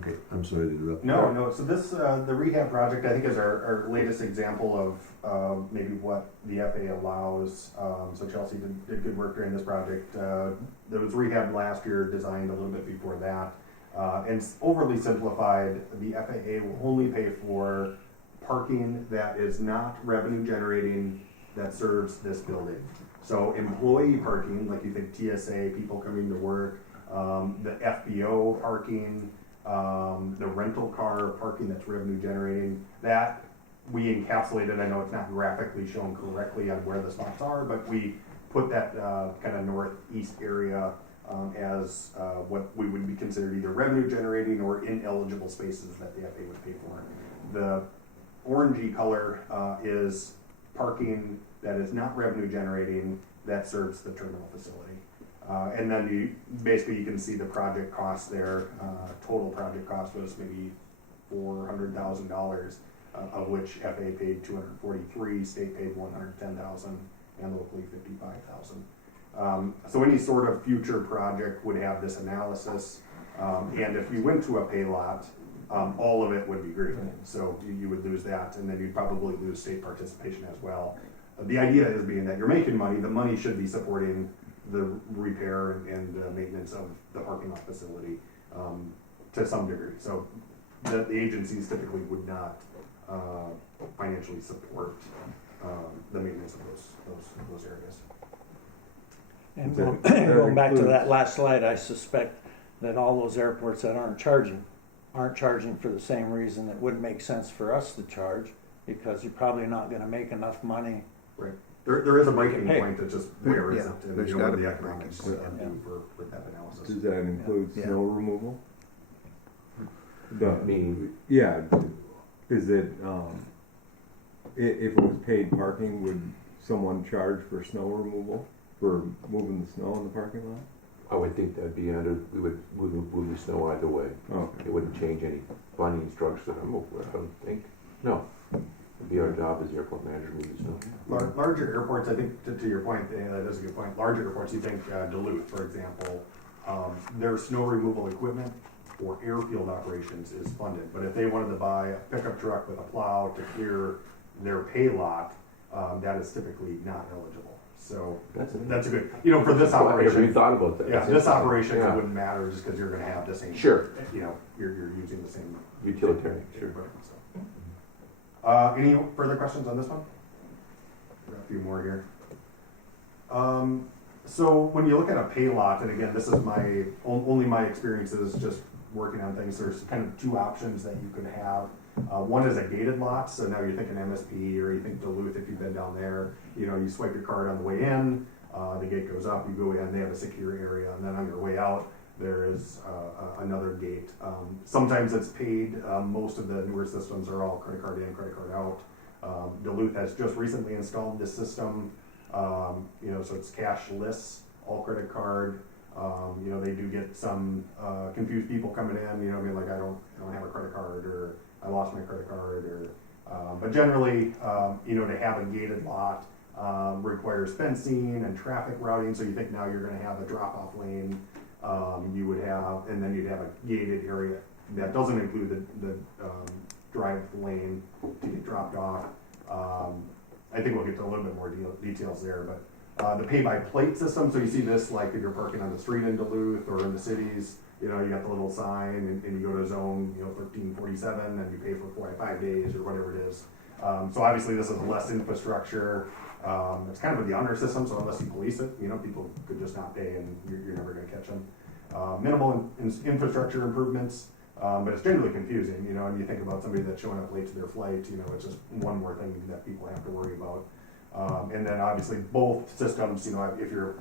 Okay, I'm sorry to interrupt. No. So this, the rehab project, I think, is our latest example of maybe what the FAA allows. So Chelsea did good work during this project. There was rehab last year, designed a little bit before that. And it's overly simplified. The FAA will only pay for parking that is not revenue generating that serves this building. So employee parking, like you think TSA, people coming to work, the FBO parking, the rental car parking that's revenue generating, that we encapsulated. I know it's not graphically shown correctly on where the spots are, but we put that kind of northeast area as what we would be considered either revenue generating or ineligible spaces that the FAA would pay for. The orangey color is parking that is not revenue generating that serves the terminal facility. And then you can see the project cost there. Total project cost was maybe $400,000, of which FAA paid $243,000, state paid $110,000, and locally $55,000. So any sort of future project would have this analysis, and if you went to a pay lot, all of it would be green. So you would lose that, and then you'd probably lose state participation as well. The idea is being that you're making money. The money should be supporting the repair and maintenance of the parking lot facility to some degree. So the agencies typically would not financially support the maintenance of those areas. And going back to that last slide, I suspect that all those airports that aren't charging for the same reason it wouldn't make sense for us to charge, because you're probably not going to make enough money. Right. There is a breaking Hey. point. It's just where is Yeah, it, and there's you know what gotta the be a economics breaking do for that analysis. Does that include Yeah. snow removal? Meaning, Yeah, is it, if it was paid parking, would someone charge for snow removal, for moving the snow in the parking lot? I would think that'd be we would move the snow either way. Okay. It wouldn't change any funding structure that I'm aware of, I don't think. No. It'd be our job as airport manager to move the snow. Larger airports, I think, to your point, that is a good point. Larger airports, you think Duluth, for example, their snow removal equipment for airfield operations is funded. But if they wanted to buy a pickup truck with a plow to clear their pay lot, that is typically not eligible. So that's a good, for this I never even operation. thought about that. Yeah, That's this interesting. operation, Yeah. it wouldn't matter just because you're going to have the same. Sure. You're using the same. Utilitarian, sure. equipment, so. Any further questions on this one? Got a few more here. So when you look at a pay lot, and again, this is only my experiences just working on things. There's kind of two options that you could have. One is a gated lot, so now you're thinking MSP or you think Duluth if you've been down there. You swipe your card on the way in, the gate goes up, you go in, they have a secure area, and then on your way out, there is another gate. Sometimes it's paid. Most of the newer systems are all credit card in, credit card out. Duluth has just recently installed this system, so it's cashless, all credit card. They do get some confused people coming in, being like, I don't have a credit card, or I lost my credit card, but generally, to have a gated lot requires fencing and traffic routing. So you think now you're going to have a drop-off lane, you would have, and then you'd have a gated area that doesn't include the drive lane to get dropped off. I think we'll get to a little bit more details there, but the pay-by-plate system, so you see this like if you're parking on the street in Duluth or in the cities, you know, you got the little sign and you go to zone, 1347 and you pay for 45 days or whatever it is. So obviously this is less infrastructure. It's kind of a honor system, so unless you police it, people could just not pay and you're never going to catch them. Minimal infrastructure improvements, but it's generally confusing, and you think about somebody that's showing up late to their flight, it's just one more thing that people have to worry about. And then obviously both systems, if you're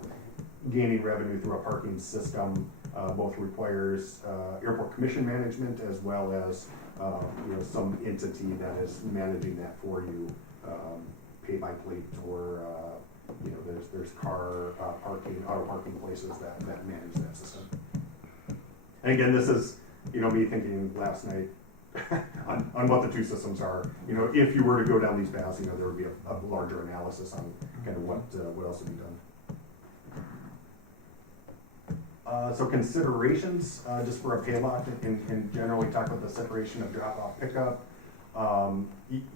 gaining revenue through a parking system, both requires airport commission management as well as some entity that is managing that for you, pay by plate, or there's car parking, auto parking places that manage that system. And again, this is me thinking last night on what the two systems are. If you were to go down these paths, there would be a larger analysis on kind of what else would be done. So considerations, just for a pay lot, in general, we talk about the separation of drop-off pickup.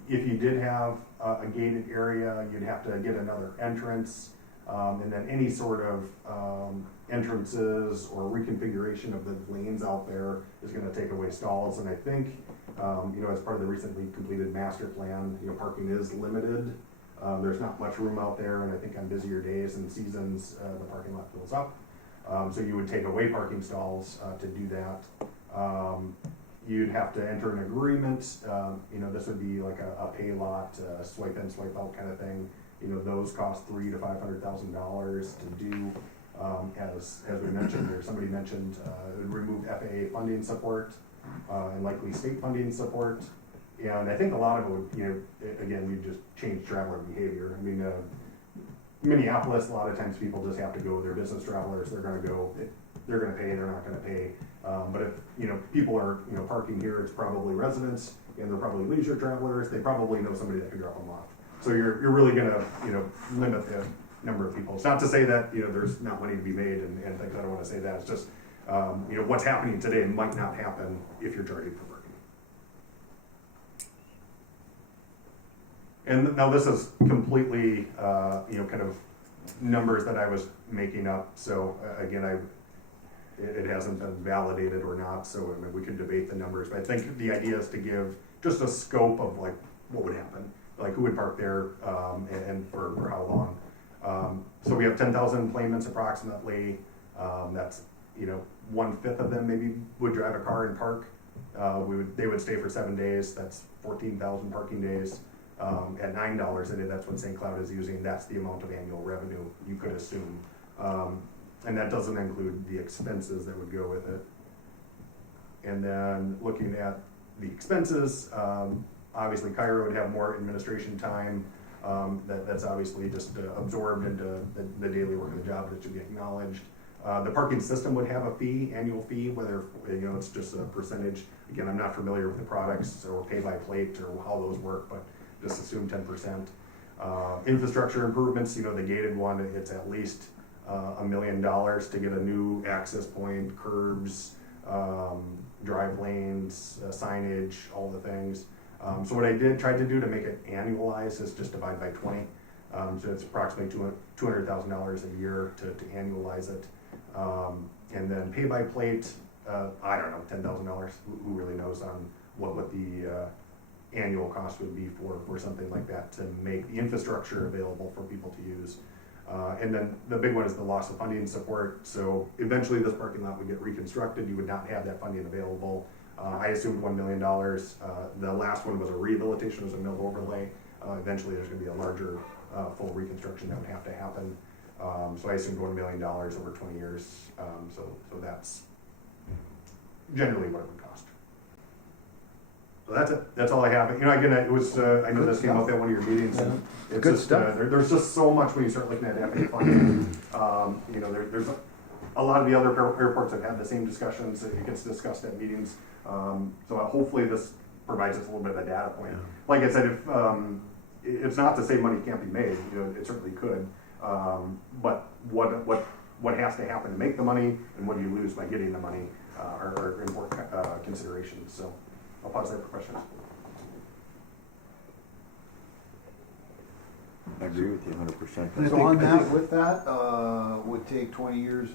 If you did have a gated area, you'd have to get another entrance, and then any sort of entrances or reconfiguration of the lanes out there is going to take away stalls. And I think, as part of the recently completed master plan, parking is limited. There's not much room out there, and I think on busier days and seasons, the parking lot fills up. So you would take away parking stalls to do that. You'd have to enter an agreement. This would be like a pay lot, swipe in, swipe out kind of thing. Those cost $300,000 to $500,000 to do. As we mentioned, or somebody mentioned, it would remove FAA funding support and likely state funding support. And I think a lot of it would, again, we'd just change traveler behavior. I mean, Minneapolis, a lot of times people just have to go. They're business travelers. They're going to go. They're going to pay. They're not going to pay. But if people are parking here, it's probably residents and they're probably leisure travelers. They probably know somebody that can drop them off. So you're really going to limit the number of people. It's not to say that there's not money to be made and things. I don't want to say that. It's just what's happening today might not happen if you're charging for parking. And now this is completely, kind of numbers that I was making up. So again, it hasn't been validated or not. So I mean, we could debate the numbers, but I think the idea is to give just a scope of like what would happen, like who would park there, and for how long. So we have 10,000 claimants approximately. That's 1/5 of them maybe would drive a car and park. They would stay for 7 days. That's 14,000 parking days. At $9 a day, that's what St. Cloud is using. That's the amount of annual revenue you could assume. And that doesn't include the expenses that would go with it. And then looking at the expenses, obviously Cairo would have more administration time. That's obviously just absorbed into the daily work of the job that should be acknowledged. The parking system would have a fee, annual fee, whether it's just a percentage. Again, I'm not familiar with the products or pay by plate or how those work, but just assume 10%. Infrastructure improvements, the gated one, it's at least $1 million to get a new access point, curbs, drive lanes, signage, all the things. So what I tried to do to make it annualize is just divide by 20. So it's approximately $200,000 a year to annualize it. And then pay by plate, I don't know, $10,000. Who really knows on what the annual cost would be for something like that to make the infrastructure available for people to use. And then the big one is the loss of funding support. So eventually this parking lot would get reconstructed. You would not have that funding available. I assumed $1 million. The last one was a rehabilitation, it was a mill overlay. Eventually there's going to be a larger full reconstruction that would have to happen. So I assumed $1 million over 20 years. So that's generally what it would cost. So that's it. That's all I have. Again, it was. I know this came up at one of your meetings. And it's Good just, stuff. There's just so much when you start looking at FA funding. There's a lot of the other airports that have the same discussions. It gets discussed at meetings. So hopefully this provides us a little bit of a data point. Yeah. Like I said, if it's not to say money can't be made. It certainly could. But what what has to happen to make the money and what do you lose by getting the money are important considerations. So I'll pause there for questions. I agree with you 100%. So on that, with that, would take 20 years,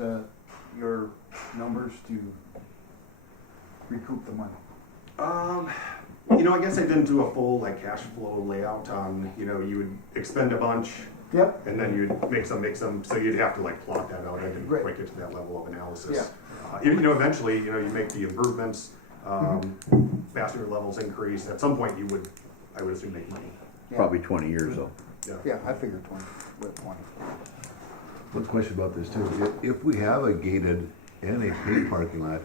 your numbers to recoup the money? You know, I guess I didn't do a full like cash flow layout on, you know, you would expend a bunch. Yep. And then you'd make some, so you'd have to like plot that out. I didn't Right. quite get to that level of analysis. Yeah. You know, eventually, you know, you make the improvements, passenger levels increase. At some point, I would assume, make money. Yeah. Probably 20 years though. Yeah, I figured 20, with 20. One question about this too, if we have a gated and a paid parking lot,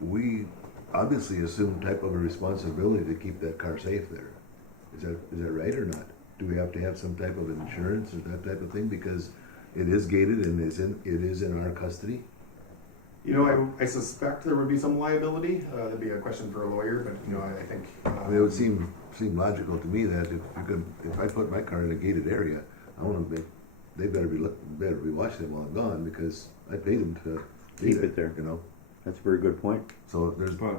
we obviously assume type of a responsibility to keep that car safe there. Is that right or not? Do we have to have some type of insurance or that type of thing because it is gated and it is in our custody? You know, I suspect there would be some liability. That'd be a question for a lawyer, but you know, I think. I mean, it would seem logical to me that if I put my car in a gated area, I want to they better be watching it while I'm gone because I paid them to Keep it there. you know. That's a very good point. So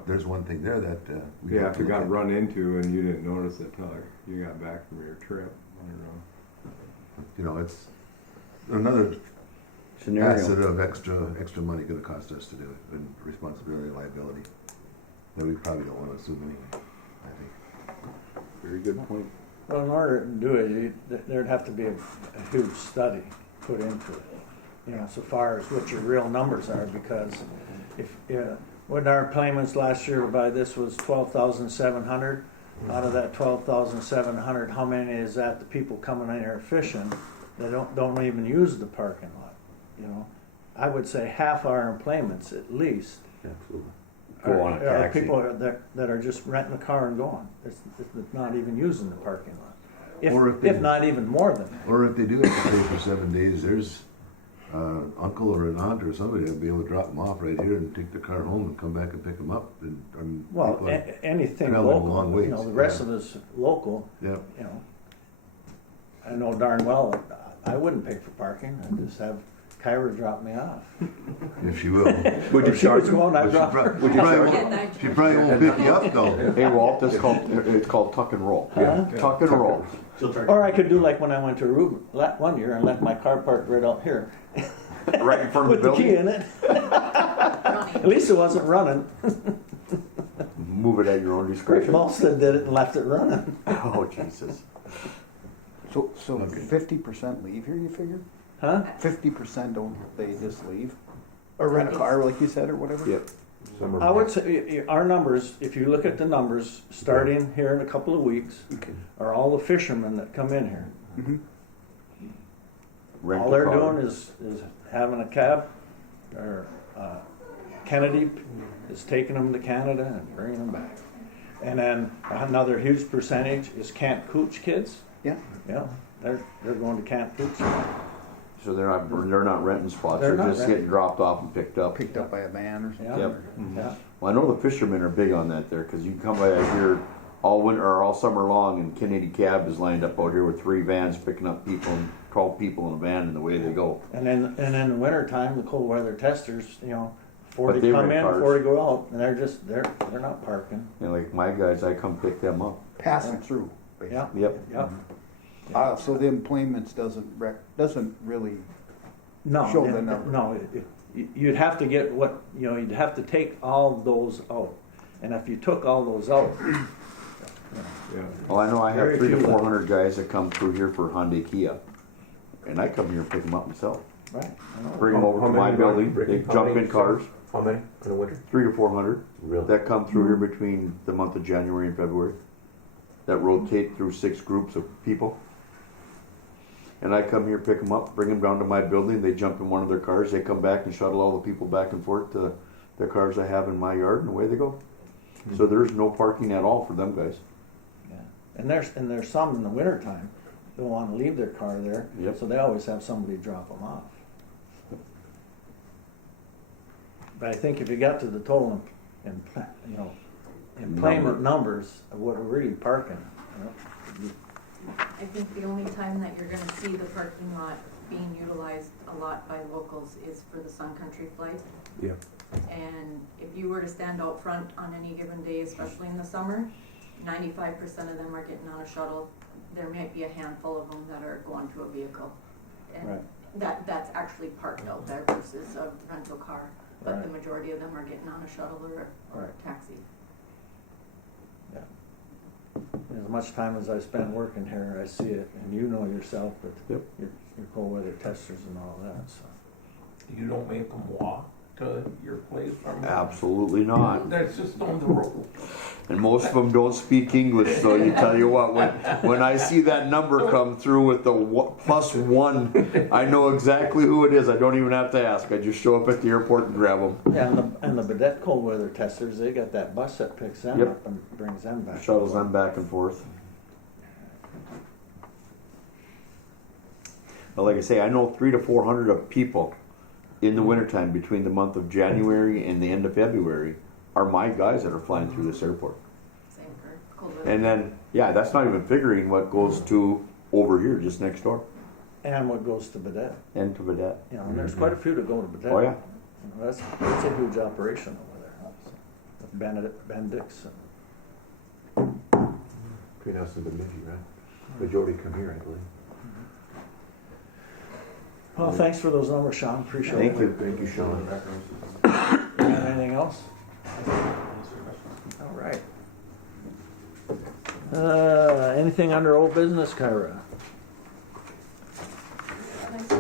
there's one thing there that we Yeah, have if to you look got at. run into and you didn't notice it till you got back from your trip, I don't know. You know, it's another Scenario. asset of extra money going to cost us to do it, and responsibility and liability that we probably don't want to assume anyway. I think. Very good point. Well, in order to do it, there'd have to be a huge study put into it, you know, so far as what your real numbers are, because if, what our payments last year by this was 12,700. Out of that 12,700, how many is that the people coming in here fishing that don't even use the parking lot, you know? I would say half our employments at least Absolutely. Go on a are taxi. people that are just renting a car and going. It's not even using the parking lot. Or if they- If not even more than that. Or if they do have to pay for 7 days, there's uncle or an aunt or somebody that'll be able to drop them off right here and take the car home and come back and pick them up. And Well, people are anything traveling local, long you know, ways, the rest yeah. of us local, Yeah. you know. I know darn well, I wouldn't pay for parking, I'd just have Kyra drop me off. If she will. Would you If she charge was them? going, I'd But drop her. she probably won't pick you up though. Hey Walt, it's called tuck and roll. Huh? Tuck and roll. She'll charge Or I could do like when I went to Aruba one year and left my car parked right out here. Right in front of With the the key building. in it. At least it wasn't running. Move it at your own discretion. Molstead did it and left it running. Oh Jesus. So 50% leave here, you figure? Huh? 50% don't they just leave? Or rent a car, like you said, or whatever? Yep. I would say our numbers, if you look at the numbers, starting here in a couple of weeks, are all the fishermen that come in here. Mm-hmm. Rent All a they're car. doing is having a cab, or Kennedy is taking them to Canada and bringing them back. And then another huge percentage is Camp Cooch kids. Yeah. Yeah, they're going to Camp Cooch. So they're not renting spots. They're They're, not just renting. getting dropped off and picked up. Picked up by a van or something. Yeah. Yep. Yeah. Well, I know the fishermen are big on that there because you can come by out here all winter or all summer long, and Kennedy Cab is lined up out here with 3 vans picking up people, and 12 people in a van, and away they go. And then in the wintertime, the cold weather testers, you know, 40 they come rent in, cars. 40 go out, and they're not parking. And like my guys, I come pick them up. Passing through, basically. Yeah. Yep. Yeah. So the employments doesn't really, No. Show the number. No, you'd have to get you'd have to take all those out. And if you took all those out, Yeah. Well, I know I have Very 300 to few 400 guys that come through here for Hyundai Kia, and I come here and pick them up myself. right? I know. Bring them over to my building. They jump in cars. How many in the winter? 300 to 400 Really? that come through here between the month of January and February. That rotate through 6 groups of people. And I come here, pick them up, bring them down to my building. They jump in one of their cars. They come back and shuttle all the people back and forth to the cars I have in my yard, and away they go. So there's no parking at all for them guys. Yeah. And there's some in the wintertime that want to leave their car there, Yep. so they always have somebody drop them off. But I think if you got to the total, employment numbers of what are really parking, you know, I think the only time that you're gonna see the parking lot being utilized a lot by locals is for the Sun Country flight. Yeah. And if you were to stand out front on any given day, especially in the summer, 95% of them are getting on a shuttle. There might be a handful of them that are going to a vehicle. And Right. that's actually parked out there versus a rental car. But Right. the majority of them are getting on a shuttle or a Right. taxi. Yeah. As much time as I spend working here, I see it, and you know yourself, but Yep. your cold weather testers and all that, so. You don't make them walk to your place from? Absolutely not. That's just on the road. And most of them don't speak English, so you tell you what, when I see that number come through with the +1, I know exactly who it is. I don't even have to ask. I just show up at the airport and grab them. Yeah, and the Baudette cold weather testers, they got that bus that picks them Yep. up and brings them back. Shuttles them back and forth. But like I say, I know 300 to 400 of people in the wintertime between the month of January and the end of February are my guys that are flying through this airport. Same for cold weather. And then, yeah, that's not even figuring what goes to over here just next door And what goes to Baudette, and to Vedette. you know, and there's quite a few to go to Baudette. Oh, yeah. You know, that's a huge operation over there, huh? So, with Bendix and. Greenhouse in Bemidji, right? Majority come here, I believe. Well, thanks for those numbers, Sean, appreciate it. Thank you. Thank you, Sean. Anything else? All right. Anything under old business, Kyra?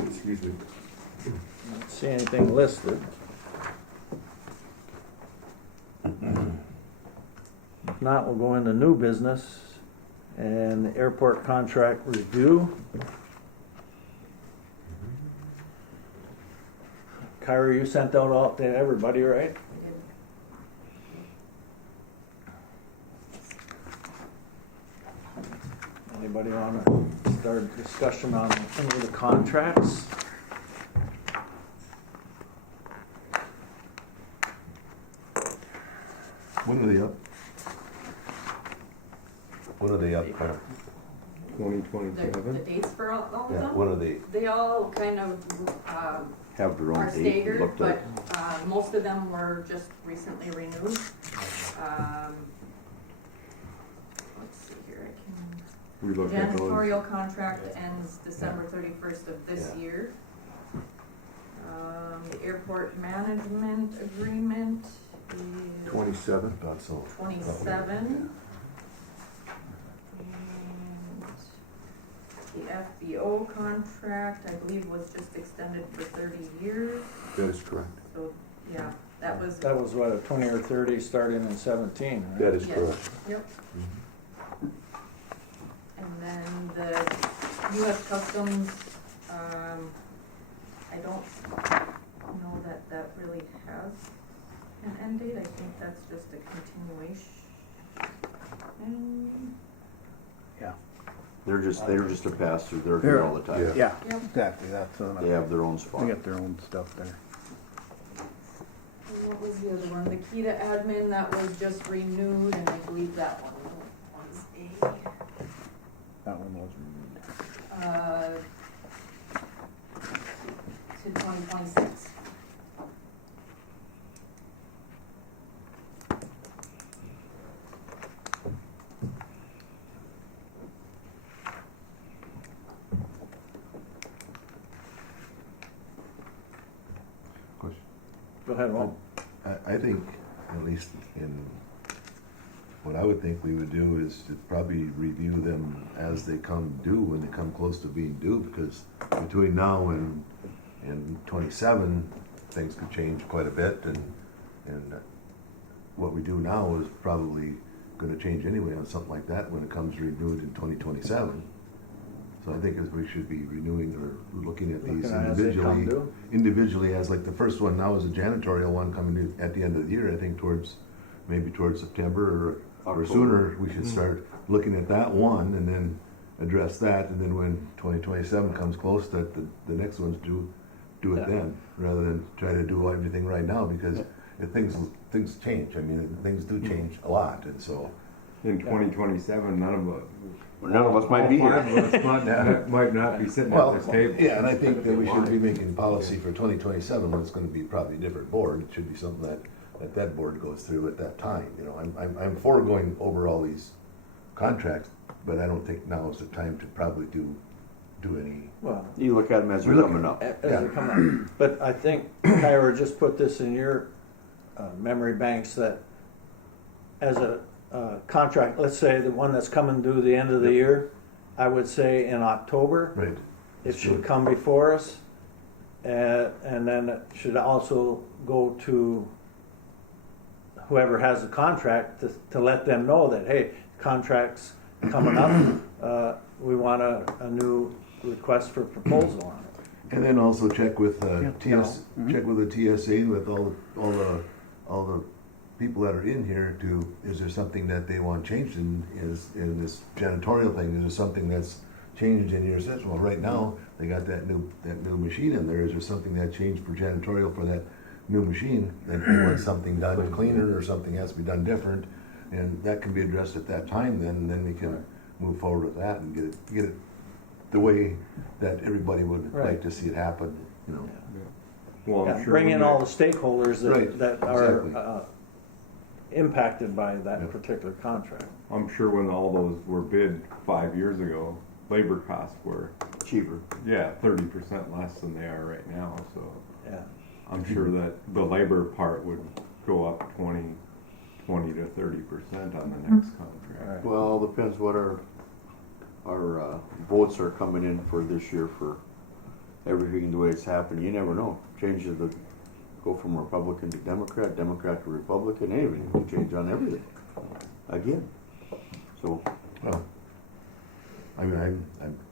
Excuse me. Don't see anything listed. If not, we'll go into new business and the airport contract review. Kyra, you sent out all to everybody, right? Anybody want to start a discussion on any of the contracts? When are they up? When are they up? The 2027? dates for all of Yeah, them? when are they? They all kind of Have their are own date. staggered, Looked but at. most of them were just recently renewed. Let's see here, I can. We looked at those. Janitorial contract ends December 31st of this Yeah. year. The airport management agreement is 27. Thought so. 27. And the FBO contract, I believe, was just extended for 30 years. That is correct. So, yeah, that was, That was what, a 20 or 30 starting in 17, right? That is Yes. correct. yep. And then the US Customs, I don't know that that really has an end date. I think that's just a continuation. They're just a pass through. They're here all the time. Yeah. Yeah, Yep. exactly, that's, They have their own spot. they got their own stuff there. And what was the other one? The Kita admin, that was just renewed, and I believe that one was That one was renewed. to 2026. Go ahead, Walt. I think, at least in, what I would think we would do is to probably review them as they come due, when they come close to being due, because between now and 27, things could change quite a bit, and what we do now is probably gonna change anyway on something like that when it comes renewed in 2027. So I think as we should be renewing or looking at these Looking at as they come individually as like the first one now is a janitorial one coming due at the end of the year. I think maybe towards September or October. sooner, we should start looking at that one and then address that. And then when 2027 comes close, that the next one's do it Yeah. then, rather than try to do everything right now, because if things change. I mean, things do change a lot, and so. In 2027, none of us, None of us might be All five here. of us might not be sitting Well, at this table. yeah, and I think that we should be making policy for 2027, when it's gonna be probably a different board. It should be something that board goes through at that time, you know. I'm for going over all these contracts, but I don't think now is the time to probably do any. Well, You look at them as they're We look coming up. as they come up. But I think, Kyra, just put this in your memory banks, that as a contract, let's say the one that's coming due the end of the year, I would say in October, Right. it should come before us. And then it should also go to whoever has the contract to let them know that, hey, contract's coming up, we want a new request for proposal on it. And then also check with TS check with the TSA, with all the people that are in here, is there something that they want changed in this janitorial thing? Is there something that's changed in your system? Well, right now, they got that new machine in there. Is there something that changed for janitorial for that new machine, that they want something done cleaner, or something has to be done different? And that can be addressed at that time, then we can move forward with that and get it the way that everybody would like Right. to see it happen, you know. Well, I'm Yeah, sure bring when in they- all the stakeholders Right, that are exactly. impacted by that Yeah. particular contract. I'm sure when all those were bid 5 years ago, labor costs were, Cheaper. 30% less than they are right now, so Yeah. I'm sure that the labor part would go up 20 to 30% on the next contract. Right. Well, depends what our votes are coming in for this year for everything the way it's happened. You never know. Changes the go from Republican to Democrat, Democrat to Republican, anything can change on everything again. So Well, I mean,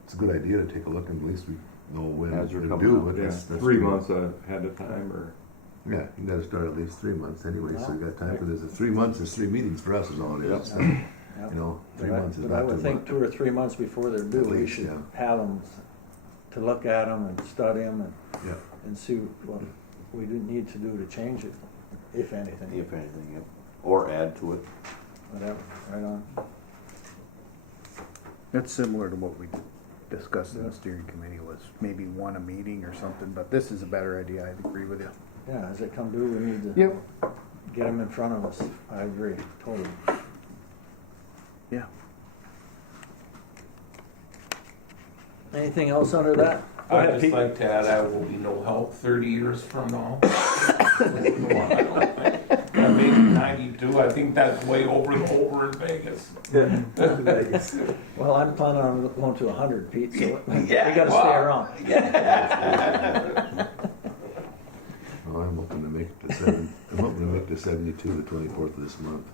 it's a good idea to take a look, and at least we know when As to you're coming do up, it. Yeah, That's 3 good. months ahead of time, or Yeah, you gotta start at least 3 months anyway, so you got time for this. 3 months is 3 meetings for us is all it is. Yep. You know, 3 But I- months is But I not would too think much. 2 or 3 months before they're due, At we least, should yeah. have them to look at them and study them Yeah. and see what we do need to do to change it, if anything, if anything, yep. Or add to it. whatever, right on. That's similar to what we discussed in the steering committee, was maybe one a meeting or something, but this is a better idea, I agree with you. Yeah, as they come due, we need to Yep. get them in front of us. I agree, totally. Yeah. Anything else under that? Go I'd ahead, just Pete. like to add, I will be no help 30 years from now. Maybe 92, I think that's way over in Vegas. Well, I'm planning on going to 100, Pete, so we Yeah, gotta well, stay around. Well, I'm hoping to make it to 72 the 24th of this month.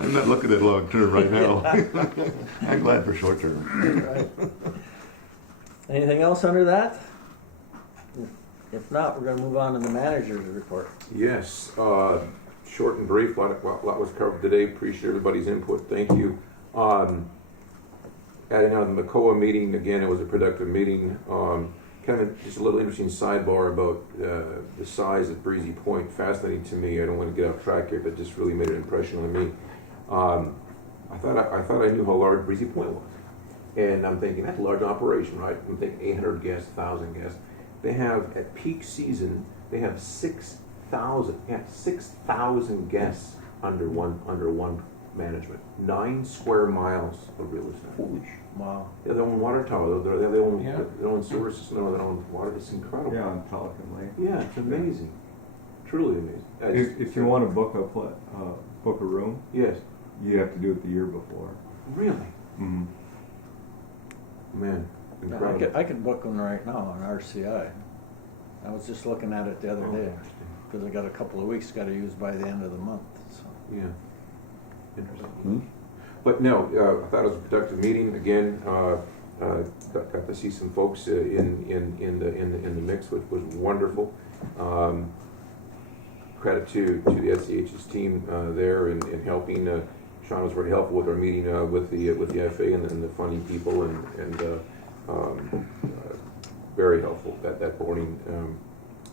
I'm not looking at long term right now. I'm glad for short term. Right. Anything else under that? If not, we're gonna move on to the manager's report. Yes, short and brief, lot was covered today, appreciate everybody's input, thank you. Adding on the MCOA meeting, again, it was a productive meeting. Kind of just a little interesting sidebar about the size of Breezy Point, fascinating to me. I don't want to get off track here, but just really made an impression on me. I thought I knew how large Breezy Point was. And I'm thinking, that's a large operation, right? I'm thinking 800 guests, 1,000 guests. They have, at peak season, they have 6,000 guests under one management. 9 square miles of real estate. Holy sh! Wow. They have their own water tower, they own Yeah. their own sewer system, their own water, it's incredible. yeah, on Pelican Lake. Yeah, it's amazing. Truly amazing. If you want to book a room, Yes, you have to do it the year before. really? Mm-hmm. Man, I incredible. could book one right now on RCI. I was just looking at it the other day, because I got a couple of weeks, gotta use by the end of the month, so. Yeah. Interesting. But no, I thought it was a productive meeting. Again, got to see some folks in the mix, which was wonderful. Credit to the SCH's team there in helping. Sean was very helpful with our meeting with the FA and the funding people and very helpful. That morning,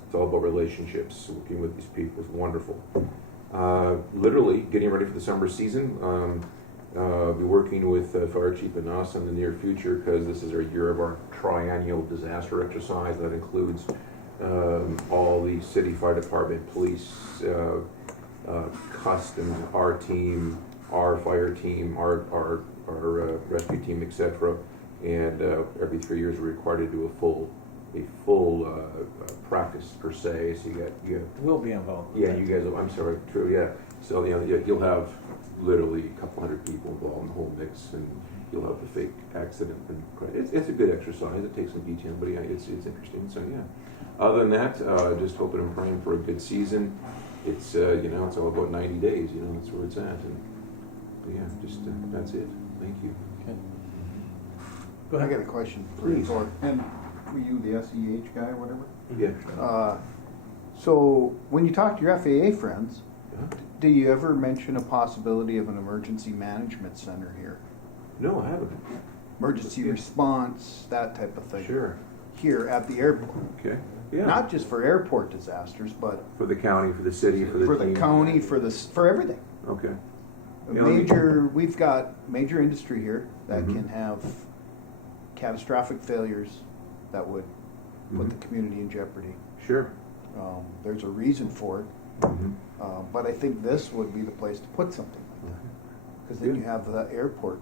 it's all about relationships. Working with these people is wonderful. Literally getting ready for the summer season. Be working with Fire Chief and us in the near future because this is our year of our triennial disaster exercise. That includes all the city fire department, police, customs, our team, our fire team, our rescue team, etc. And every 3 years we're required to do a full practice per se. So you got We'll be involved. with yeah, that. you guys. I'm sorry. True. Yeah. So you'll have literally a couple hundred people involved in the whole mix, and you'll have the fake accident. And it's a good exercise. It takes some detail, but yeah, it's interesting. So yeah. Other than that, just hoping and praying for a good season. It's it's all about 90 days. That's where it's at. And yeah, just that's it. Thank you. Okay. Go I ahead. got a question for Please. you, and were you the SEH guy or whatever? Yeah. So when you talk to your FAA friends, Yeah. do you ever mention a possibility of an emergency management center here? No, I haven't. Emergency Yeah. response, that type of thing. Sure. Here at the airport. Okay. Yeah. Not just for airport disasters, but for the county, for the city, for the for the team. county, for everything. Okay. A Yeah, let me- we've got major industry here that Mhm. can have catastrophic failures that would put Mhm. the community in jeopardy. Sure. There's a reason for it, Mhm. but I think this would be the place to put something like that. Because then Yeah. you have the airport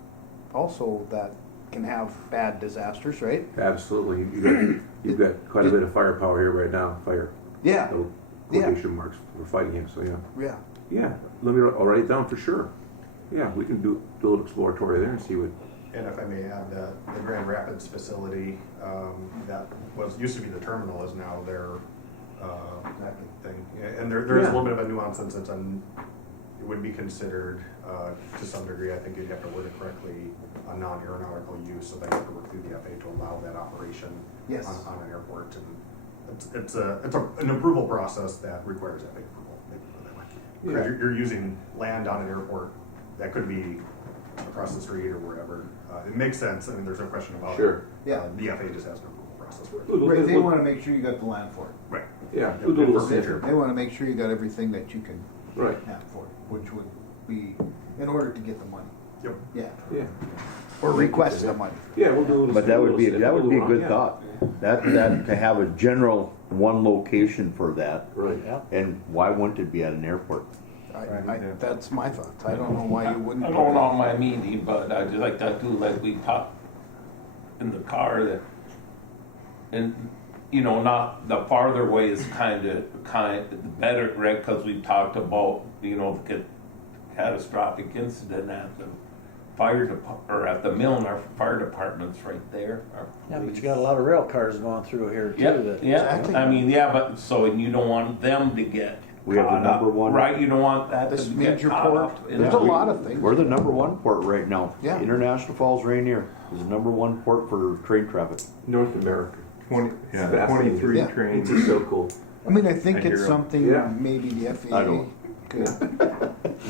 also that can have bad disasters, right? Absolutely. You've got quite a bit of firepower here right now. Fire. Yeah, So, Yeah. quotation marks. We're fighting him. So yeah. yeah. Yeah. I'll write it down for sure. Yeah, we can do a little exploratory there and see what. And if I may add, the Grand Rapids facility, that used to be the terminal is now their thing. And there is a little bit of a nuance since it would be considered, to some degree, I think you'd have to word it correctly, a non-aeronautical use, so they have to work through the FAA to allow that operation Yes. on an airport. And it's an approval process that requires FAA approval. Maybe put it that way. Yeah. Because you're using land on an airport that could be across the street or wherever. It makes sense. I mean, there's no question about Sure. it. Yeah. The FAA just has an approval process for it. Right, they want to make sure you got the land for it. Right. Yeah. We'll do a little For future. center. They want to make sure you got everything that you can Right. have for it, which would be in order to get the money. Yep. Yeah. Yeah. Or request the money. Yeah. We'll do a little. But that would be, little that would be a little- good yeah. thought. That, to have a general one location for that, Right. Yeah. and why wouldn't it be at an airport? That's my thoughts. I don't know why you wouldn't. I don't know my meeting, but I just like that too, like we talked in the car that, and, not, the farther away is kind of better, right? Cause we talked about, the catastrophic incident at the or at the mill, and our fire department's right there. Our Yeah, but police. you got a lot of rail cars going through here too. Yep, that- yeah, Exactly. I mean, yeah, but, so, and you don't want them to get We have the caught up, number one- right, you don't want that This to get major caught port, up in there's the- a lot of things. We're the number one port right now. Yeah. International Falls Rainier is the number one port for train traffic. North America. 23 Yeah. trains. It's just so cool. I mean, I think I hear it's 'em. something Yeah. maybe the I FAA don't. could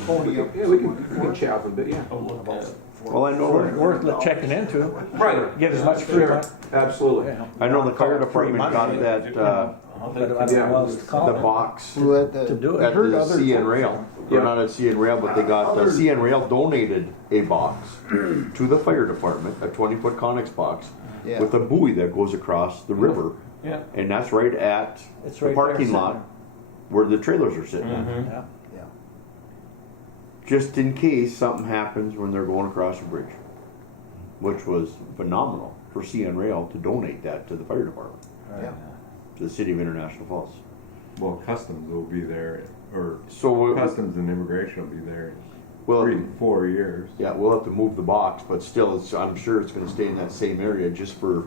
pony up. Yeah, we can chat a bit. Yeah. Oh, look at it. Well, I know, Worth checking into. Right. Get as much food. Absolutely. Yeah. I know the fire department Free got money. that, But I don't know Yeah. what else to call the it. box Who had To do it. I at heard the other CN folks- Rail. Yeah. Or not at CN Rail, but they got, the CN Rail donated a box to the fire department, a 20-foot Conex box, Yeah. with a buoy that goes across the river. Yeah. And that's right at It's the right there parking sitting lot where the trailers are sitting at. Mhm. Yeah. Yeah. Just in case something happens when they're going across the bridge. Which was phenomenal for CN Rail to donate that to the fire department, Yeah. to the city of International Falls. Well, customs will be there, or So, customs and immigration will be there in well, 3-4 years. yeah, we'll have to move the box, but still, I'm sure it's gonna stay in that same area just for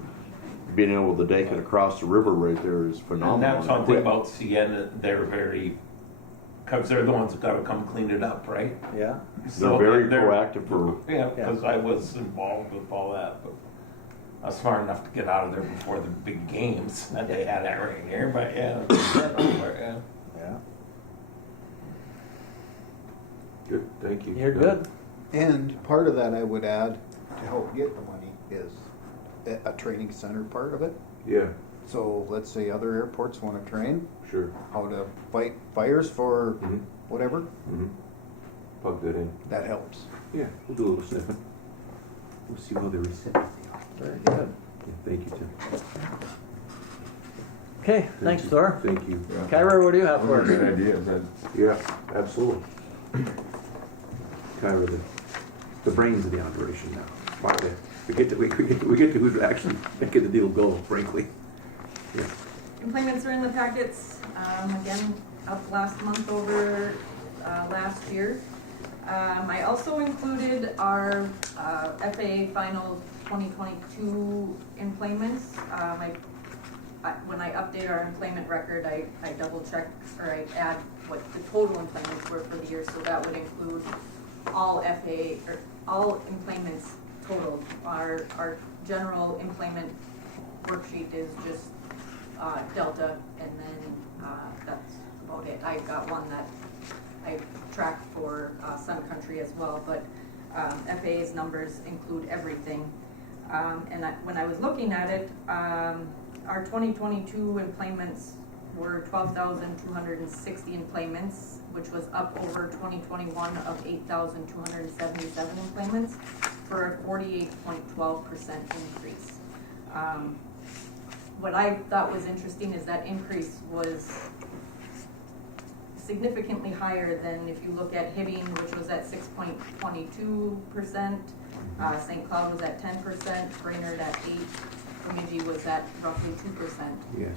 being able to take it across the river right there is And phenomenal. that's something about Sienna, they're very, cause they're the ones that gotta come clean it up, right? Yeah. They're very proactive for, Yeah, because I was involved with all that, but I was smart enough to get out of there before the big games that they had at Rainier, but yeah. Yeah. Yeah. Good. Thank you. You're good. And part of that I would add to help get the money is a training center part of it. Yeah. So let's say other airports want to train Sure. how to fight fires for Mhm. whatever, Plug that in. that helps. Yeah, we'll do a little sniffing. We'll see how they receptive they are. Very good. Yeah, thank you, Tim. Okay, Thank thanks, you. Thor. Thank you. Kyra, what do you have for Those are us? good ideas. Yeah, absolutely. Kyra, the brains of the operation now. Finally, we get to who's actually making the deal go, frankly. Yeah. Employments are in the packets, again, up last month over last year. I also included our FAA final 2022 employments. When I update our employment record, I double check, or I add what the total employments were for the year, so that would include all FAA, or all employments total. Our general employment worksheet is just Delta, and then that's about it. I've got one that I track for Sun Country as well, but FAA's numbers include everything. And when I was looking at it, our 2022 employments were 12,260 employments, which was up over 2021 of 8,277 employments, for a 48.12% increase. What I thought was interesting is that increase was significantly higher than if you look at Hibbing, which was at 6.22%, St. Cloud was at 10%, Brainerd at 8%, Bemidji was at roughly 2%. Yes.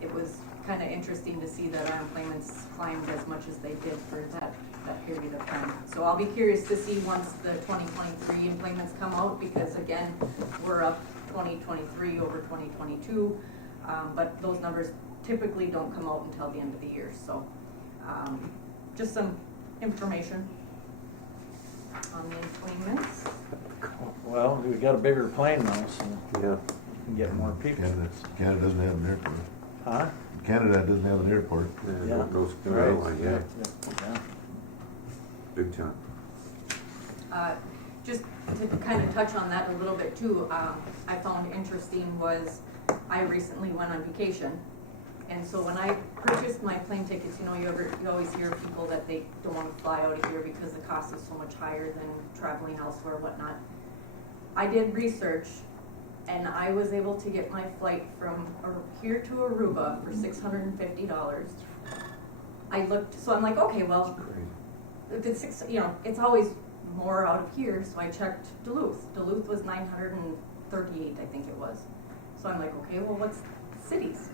It was kind of interesting to see that our employments climbed as much as they did for that period of time. So I'll be curious to see once the 2023 employments come out, because again, we're up 2023 over 2022, but those numbers typically don't come out until the end of the year. So just some information on the employments. Well, we got a bigger plane now, so Yeah. we can get more people. Canada doesn't have an airport. Huh? Canada doesn't have an airport. Yeah. No Right. airline, yeah. Yeah. Big time. Just to kind of touch on that a little bit too, I found interesting was I recently went on vacation. And so when I purchased my plane tickets, you always hear people that they don't want to fly out of here because the cost is so much higher than traveling elsewhere or whatnot. I did research, and I was able to get my flight from here to Aruba for $650. I looked, so I'm like, okay, well, if it's it's always more out of here, so I checked Duluth. Duluth was $938, I think it was. So I'm like, okay, well, what's cities?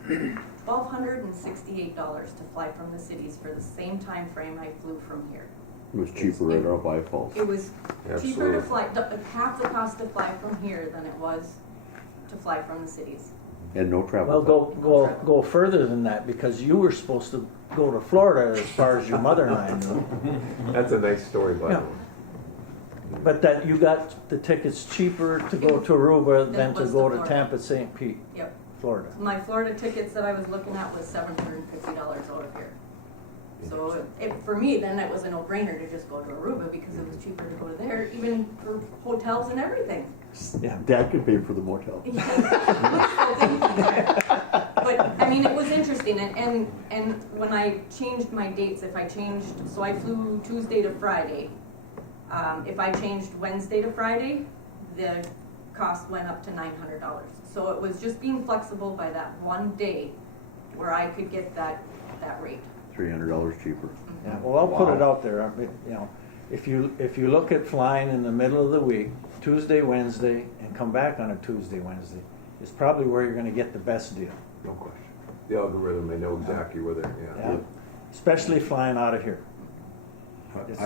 $1,268 to fly from the cities for the same time frame I flew from here. It was cheaper right out by Falls. It was cheaper to Absolutely. fly, half the cost to fly from here than it was to fly from the cities. And no travel. Well, go further than that, because you were supposed to go to Florida as far as your mother and I knew. That's a nice story, by the Yeah. way. But that you got the tickets cheaper to go to Aruba than to was go to to Florida. Tampa, St. Pete, Yep. Florida. My Florida tickets that I was looking at was $750 out of here. So for me, then it was a no-brainer to just go to Aruba because it was cheaper to go to there, even for hotels and everything. Yeah, Dad could pay for the motel. But I mean, it was interesting, and when I changed my dates, so I flew Tuesday to Friday. If I changed Wednesday to Friday, the cost went up to $900. So it was just being flexible by that one day where I could get that rate. $300 cheaper. Yeah, well, I'll put Wow. it out there. I mean, if you look at flying in the middle of the week, Tuesday, Wednesday, and come back on a Tuesday, Wednesday, is probably where you're going to get the best deal. No question. The algorithm, they know exactly where they're, Yeah. Especially flying out of here. It's,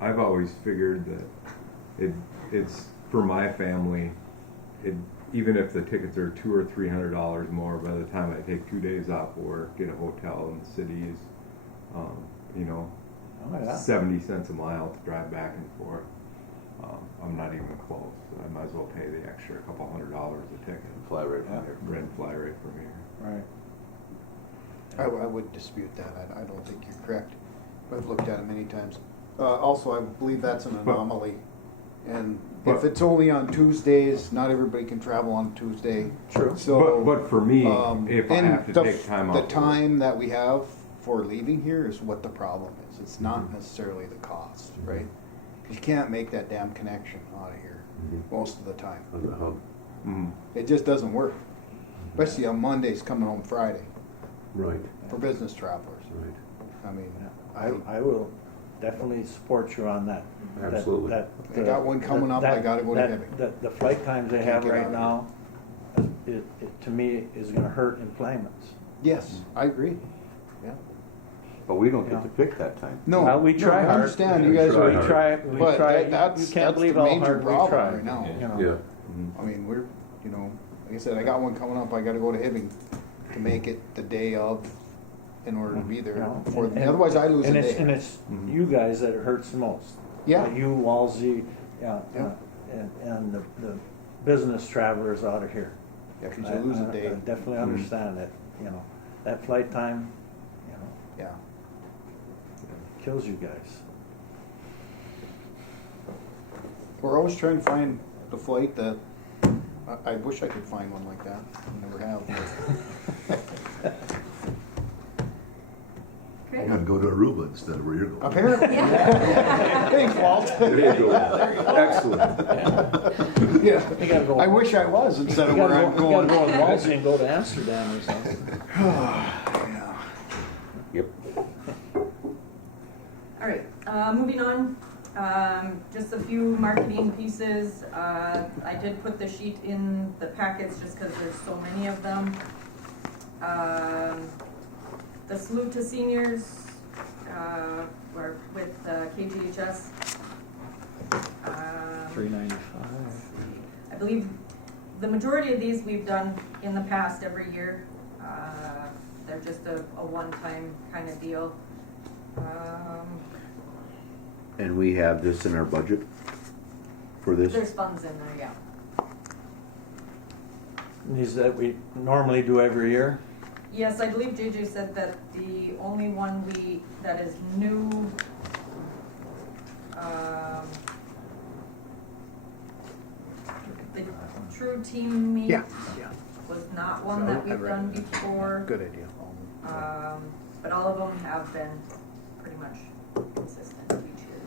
I've always figured that it's for my family. Even if the tickets are $200 or $300 more, by the time I take 2 days off work, get a hotel in the cities, Oh, yeah. 70 cents a mile to drive back and forth. I'm not even close. I might as well pay the extra couple $100 a ticket. fly right from Yeah. here. Rent fly right from here. Right. I would dispute that. I don't think you're correct. I've looked at it many times. Also, I believe that's an anomaly. And if it's only on Tuesdays, not everybody can travel on Tuesday. True. So, But for me, if I and have to take time off the work- time that we have for leaving here is what the problem is. It's not necessarily the cost, right? 'Cause you can't make that damn connection out of here most of the time. On the hub. It just doesn't work. Especially on Mondays coming home Friday Right, for business travelers. right. I mean, I will definitely support you on that. Absolutely. I got one coming up, I gotta go to Hibbing. The flight times they Can't have get right out now, it to me is gonna hurt employments. yes, I agree. Yeah. But we don't get to pick that time. No, Well, we no, try I hard. understand you We guys try are. hard. We But try, that's you can't believe the how major hard we problem try. right now. You know? Yeah. I mean, we're, you know, like I said, I got one coming up, I gotta go to Hibbing to make it the day of in order to be You there. know, For, and- otherwise I lose a And it's, day. and it's you guys that it hurts the most. Yeah. You, Walsey, Yeah. and the business travelers out of here. Yeah, 'cause you lose a I day. definitely understand that, you know, that flight time, you know, Yeah. kills you guys. We're always trying to find the flight that, I wish I could find one like that. I never have. You Okay. gotta go to Aruba instead of where you're going. Apparently. Thanks, Walt. There you go. Excellent. Yeah. You gotta go. I wish I was instead You of where gotta I'm go, you going. gotta go in Walsey and go to Amsterdam or something. Yeah. Yep. All right, moving on, just a few marketing pieces. I did put the sheet in the packets just because there's so many of them. The salute to seniors, were with KGHS. 395. I believe the majority of these we've done in the past every year. They're just a one-time kind of deal. And we have this in our budget for this? There's funds in there, yeah. These that we normally do every year. Yes, I believe JJ said that the only one that is new, the True Team Meet Yeah. was not one that I we've read done that. before. Good idea. But all of them have been pretty much consistent each year.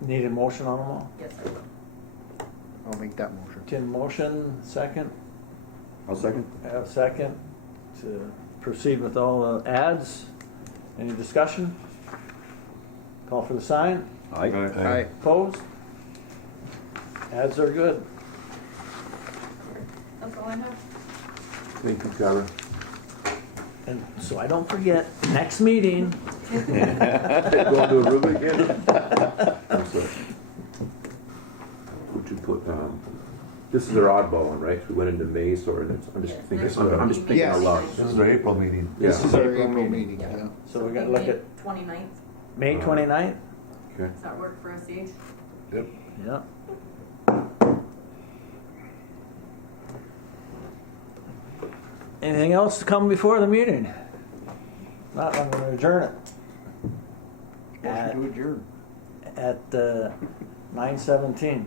Need a motion on them all? Yes, I will. I'll make that motion. Tim motion, second. I'll second. Have a second to proceed with all the ads. Any discussion? Call for the sign. Aye. Aye. Opposed? Ads are good. That's all I have. Thank you, Kara. And so I don't forget, next meeting, Going to Aruba again? I'm sorry. Would you put, this is our oddball one, right? We went into May, so I'm just thinking, Next I'm just thinking Yes. out loud. This is our April meeting. This is our April April meeting. meeting, yeah. so we gotta look at 29th. May 29th? Okay. Does that work for SH? Yeah. Anything else to come before the meeting? Not, I'm gonna adjourn it. Motion to adjourn. At 9:17.